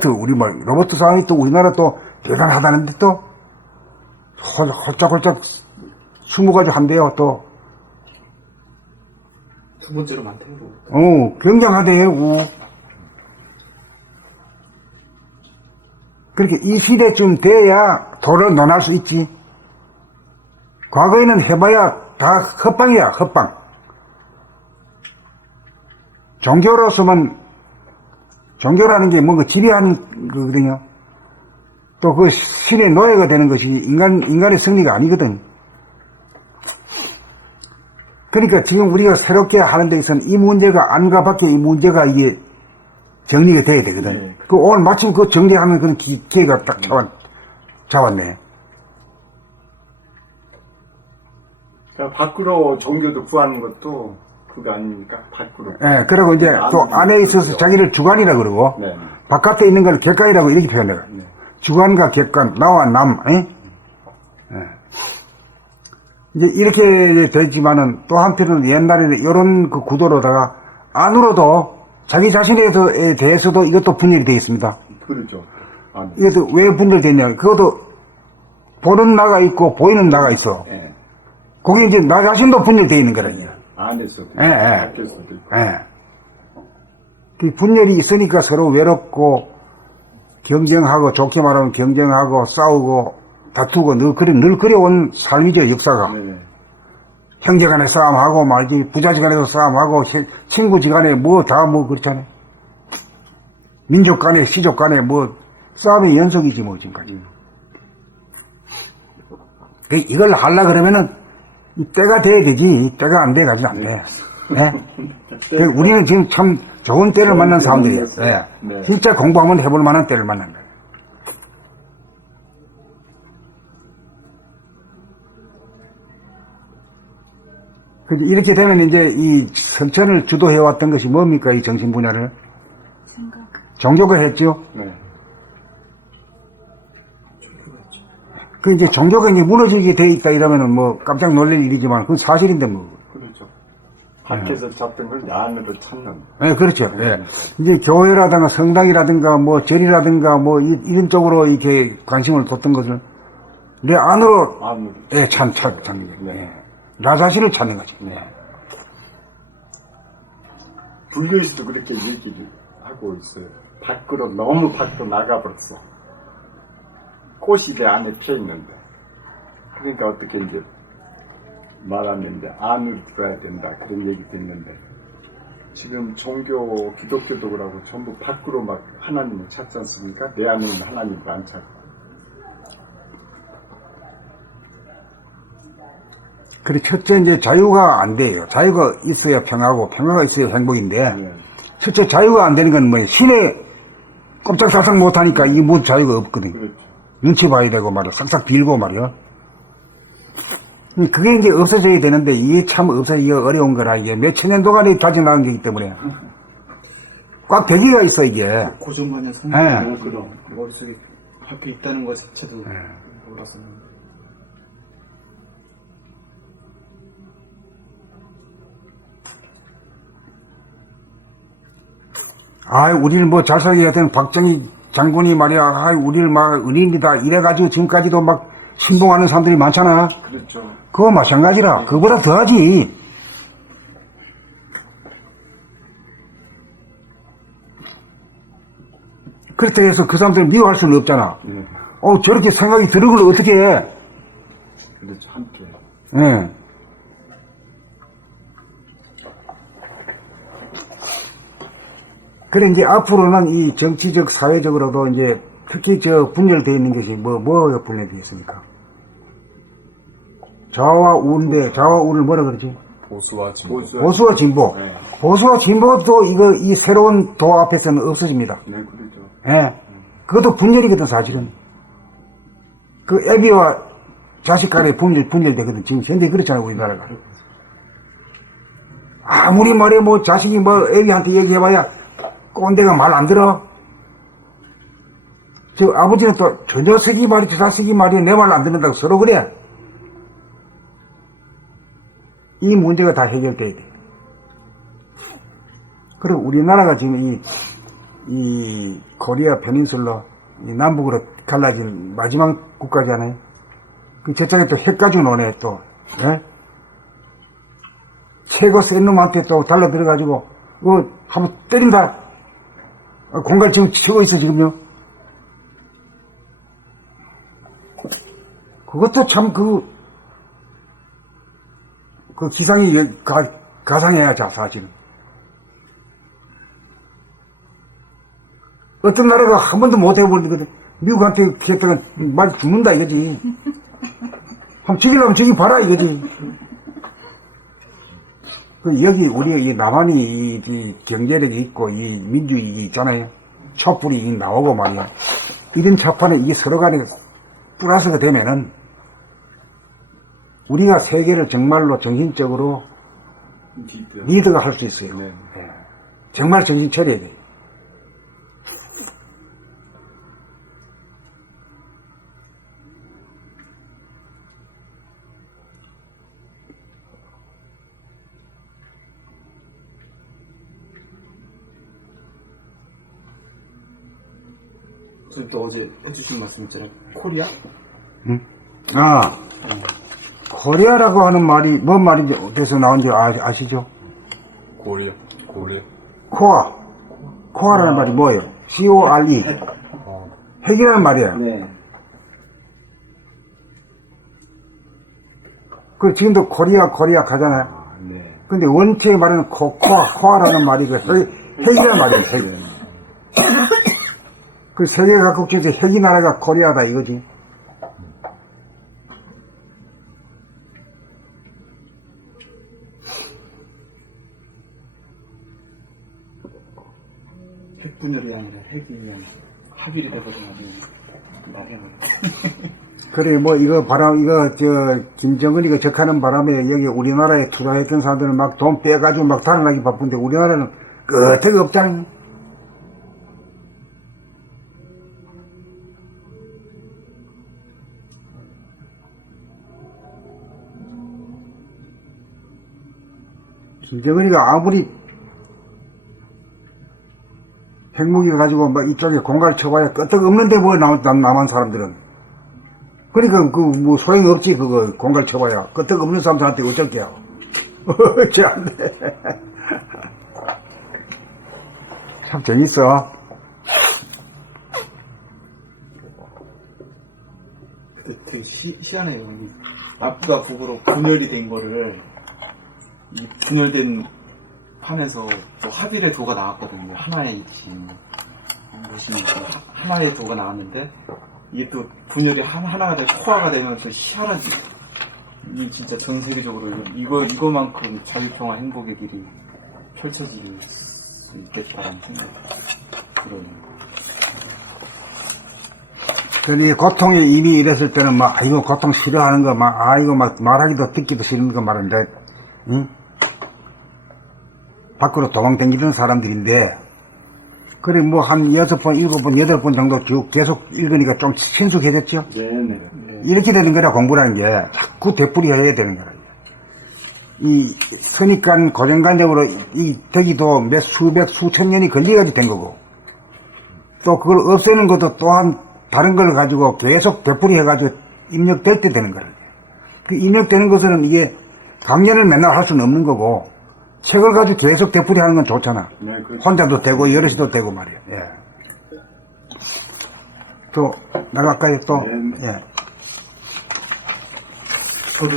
사람이 또 우리나라 또 대단하다는데 또 홀짝홀짝 20가지 한대요 또. 두 번째로 많다고. 굉장하대요. 그렇게 이 시대쯤 돼야 도를 논할 수 있지. 과거에는 해봐야 다 헛방이야, 헛방. 종교라는 게 뭔가 지배하는 거거든요. 또 그 신의 노예가 되는 것이 인간의 승리가 아니거든. 그러니까 지금 우리가 새롭게 하는 데 있어서는 이 문제가 안과 밖에 이 문제가 이게 정리가 돼야 되거든. 오늘 마침 그 정리하는 그런 기회가 딱 잡았네. 밖으로 종교도 구하는 것도 그거 아닙니까? 밖으로. 예, 그리고 이제 또 안에 있어서 자기를 주관이라 그러고, 바깥에 있는 걸 객관이라고 이렇게 표현해요. 주관과 객관, 나와 남, 이제 이렇게 되지만은 또 한편으로는 옛날에는 이런 그 구도로다가 안으로도 자기 자신에 대해서도 이것도 분열이 되어 있습니다. 그렇죠. 이것도 왜 분열되냐. 그것도 보는 나가 있고 보이는 나가 있어. 그게 이제 나 자신도 분열되어 있는 거라니요. 안에서. 그 분열이 있으니까 서로 외롭고 경쟁하고 좋게 말하면 경쟁하고 싸우고 다투고 늘 그래온 삶이죠, 역사가. 형제간에 싸움하고 말지, 부자지간에도 싸움하고, 친구지간에 그렇잖아요. 민족간에, 시족간에 싸움의 연속이지, 지금까지. 이걸 하려 그러면은, 때가 돼야 되지, 때가 안 돼 가지고 안 돼. 우리는 지금 참 좋은 때를 만난 사람들이에요. 진짜 공부 한번 해볼 만한 때를 만난 거예요. 이렇게 되면 이제 이 선천을 주도해왔던 것이 뭡니까? 이 정신 분야를? 종교가 했죠? 그 이제 종교가 이제 무너지게 돼 있다 이러면은 뭐 깜짝 놀랄 일이지만 그건 사실인데 뭐. 그렇죠. 밖에서 잡던 걸 안으로 찾는. 예, 그렇죠. 예. 이제 교회라든가 성당이라든가 뭐 절이라든가 뭐 이런 쪽으로 이렇게 관심을 뒀던 것을 내 안으로 안으로. 예, 찾는 거죠. 예. 나 자신을 찾는 거지. 예. 불교에서도 그렇게 얘기를 하고 있어요. 밖으로 너무 밖으로 나가버렸어. 꽃이 내 안에 피어 있는데. 그러니까 어떻게 이제 말하면 이제 안으로 들어야 된다 그런 얘기도 있는데 지금 종교 기독교도 그러고 전부 밖으로 막 하나님을 찾지 않습니까? 내 안에는 하나님을 안 찾고. 그래, 첫째, 이제 자유가 안 돼요. 자유가 있어야 평화고, 평화가 있어야 행복인데, 첫째, 자유가 안 되는 건 뭐예요? 신에 꼼짝달싹 못하니까 이게 뭐 자유가 없거든. 그렇죠. 눈치 봐야 되고 말이야. 싹싹 빌고 말이야. 그게 이제 없어져야 되는데, 이게 참 없어지기가 어려운 거라, 이게 몇천 년 동안에 다져나간 거기 때문에. 꽉 배기가 있어, 이게. 고정관념 예. 그럼 머릿속에 박혀 있다는 것 자체도 몰랐어요. 우리를 뭐 잘 살게 하던 박정희 장군이 말이야, 우리를 막 은인이다. 이래가지고 지금까지도 막 신봉하는 사람들이 많잖아. 그렇죠. 그거 마찬가지라. 그거보다 더하지. 그렇다고 해서 그 사람들을 미워할 수는 없잖아. 저렇게 생각이 드는 걸 어떻게 해? 그렇죠. 함께. 예. 그래, 이제 앞으로는 이 정치적, 사회적으로도 이제 특히 분열되어 있는 것이 뭐가 분열되어 있습니까? 좌와 우인데, 좌와 우를 뭐라 그러지? 보수와 진보. 보수와 진보. 네. 보수와 진보도 이 새로운 도 앞에서는 없어집니다. 네, 그렇죠. 예. 그것도 분열이거든, 사실은. 그 애기와 자식 간에 분열되거든. 지금 현재 그렇잖아요, 우리나라가. 아무리 말해, 뭐, 자식이 뭐, 애기한테 얘기해봐야 꼰대가 말 안 들어. 아버지는 또, 저 녀석이 말이, 저 자식이 말이 내 말 안 듣는다고 서로 그래. 이 문제가 다 해결돼야 돼. 그리고 우리나라가 지금 이 코리아 페닌슐라, 이 남북으로 갈라진 마지막 국가잖아요. 저쪽에 또 핵 가지고 노네, 또. 예? 최고 센 놈한테 또 달라 들어가지고, 한번 때린다. 공갈 지금 치고 있어, 지금요. 그것도 참 그 기상이 가상해야 자, 사실은. 어떤 나라가 한 번도 못 해버리거든. 미국한테 피했다가 많이 죽는다, 이거지. 한번 죽이려면 저기 봐라, 이거지. 여기, 우리, 남한이 이 경제력이 있고, 이 민주이익이 있잖아요. 촛불이 나오고 말이야. 이런 차판에 이게 서로 간에 플러스가 되면은, 우리가 세계를 정말로 정신적으로 리드가 할 수 있어요. 네. 예. 정말 정신 차려야 돼요. 선생님 또 어제 해주신 말씀 있잖아요. 코리아? 코리아라고 하는 말이 뭔 말인지 어디서 나온지 아시죠? 고려. 코아라는 말이 뭐예요? C-O-R-E. 핵이라는 말이에요. 네. 지금도 코리아 가잖아요. 네. 근데 원체의 말은 코아라는 말이 핵이라는 말이에요. 핵. 세계 각국 중에서 핵이 나라가 코리아다 이거지. 핵분열이 아니라 핵이 그냥 합일이 돼버리면 말이 안 그래, 김정은이가 적하는 바람에 여기 우리나라에 투자했던 사람들은 막 돈 빼가지고 막 달아나기 바쁜데 우리나라는 끄떡이 없잖아요. 김정은이가 아무리 핵무기 가지고 막 이쪽에 공갈 쳐봐야 끄떡 없는데 뭐 남한 사람들은. 그러니까 그 뭐 소용없지 그거 공갈 쳐봐야 끄떡 없는 사람들한테 어쩔 게야. 참 재밌어. 되게 희한해요. 남부가 북으로 분열이 된 거를 이 분열된 판에서 또 합일의 도가 나왔거든요. 하나의 이치 보시면 하나의 도가 나왔는데 이게 또 분열이 하나가 되고 코어가 되면 좀 희한하지. 이 진짜 전 세계적으로 이거만큼 자유평화 행복의 길이 펼쳐질 수 있겠다라는 생각 들어요. 그러니 고통이 이미 이랬을 때는 막 이거 고통 싫어하는 거 막 이거 막 말하기도 듣기도 싫은 거 말인데, 응? 밖으로 도망다니는 사람들인데, 그래 뭐 한 6번, 7번, 8번 정도 쭉 계속 읽으니까 좀 친숙해졌죠. 이렇게 되는 거라 공부라는 게 자꾸 되풀이해야 되는 거라. 이 선입관 고정관념으로 이 덕이도 몇 수백 수천 년이 걸려가지고 된 거고, 또 그걸 없애는 것도 또한 다른 걸 가지고 계속 되풀이해가지고 입력될 때 되는 거라. 그 입력되는 것은 이게 강연을 맨날 할 수는 없는 거고, 책을 가지고 계속 되풀이하는 건 좋잖아. 혼자도 되고 여럿이도 되고 말이야. 예. 또 나갈까요 또? 예. 저도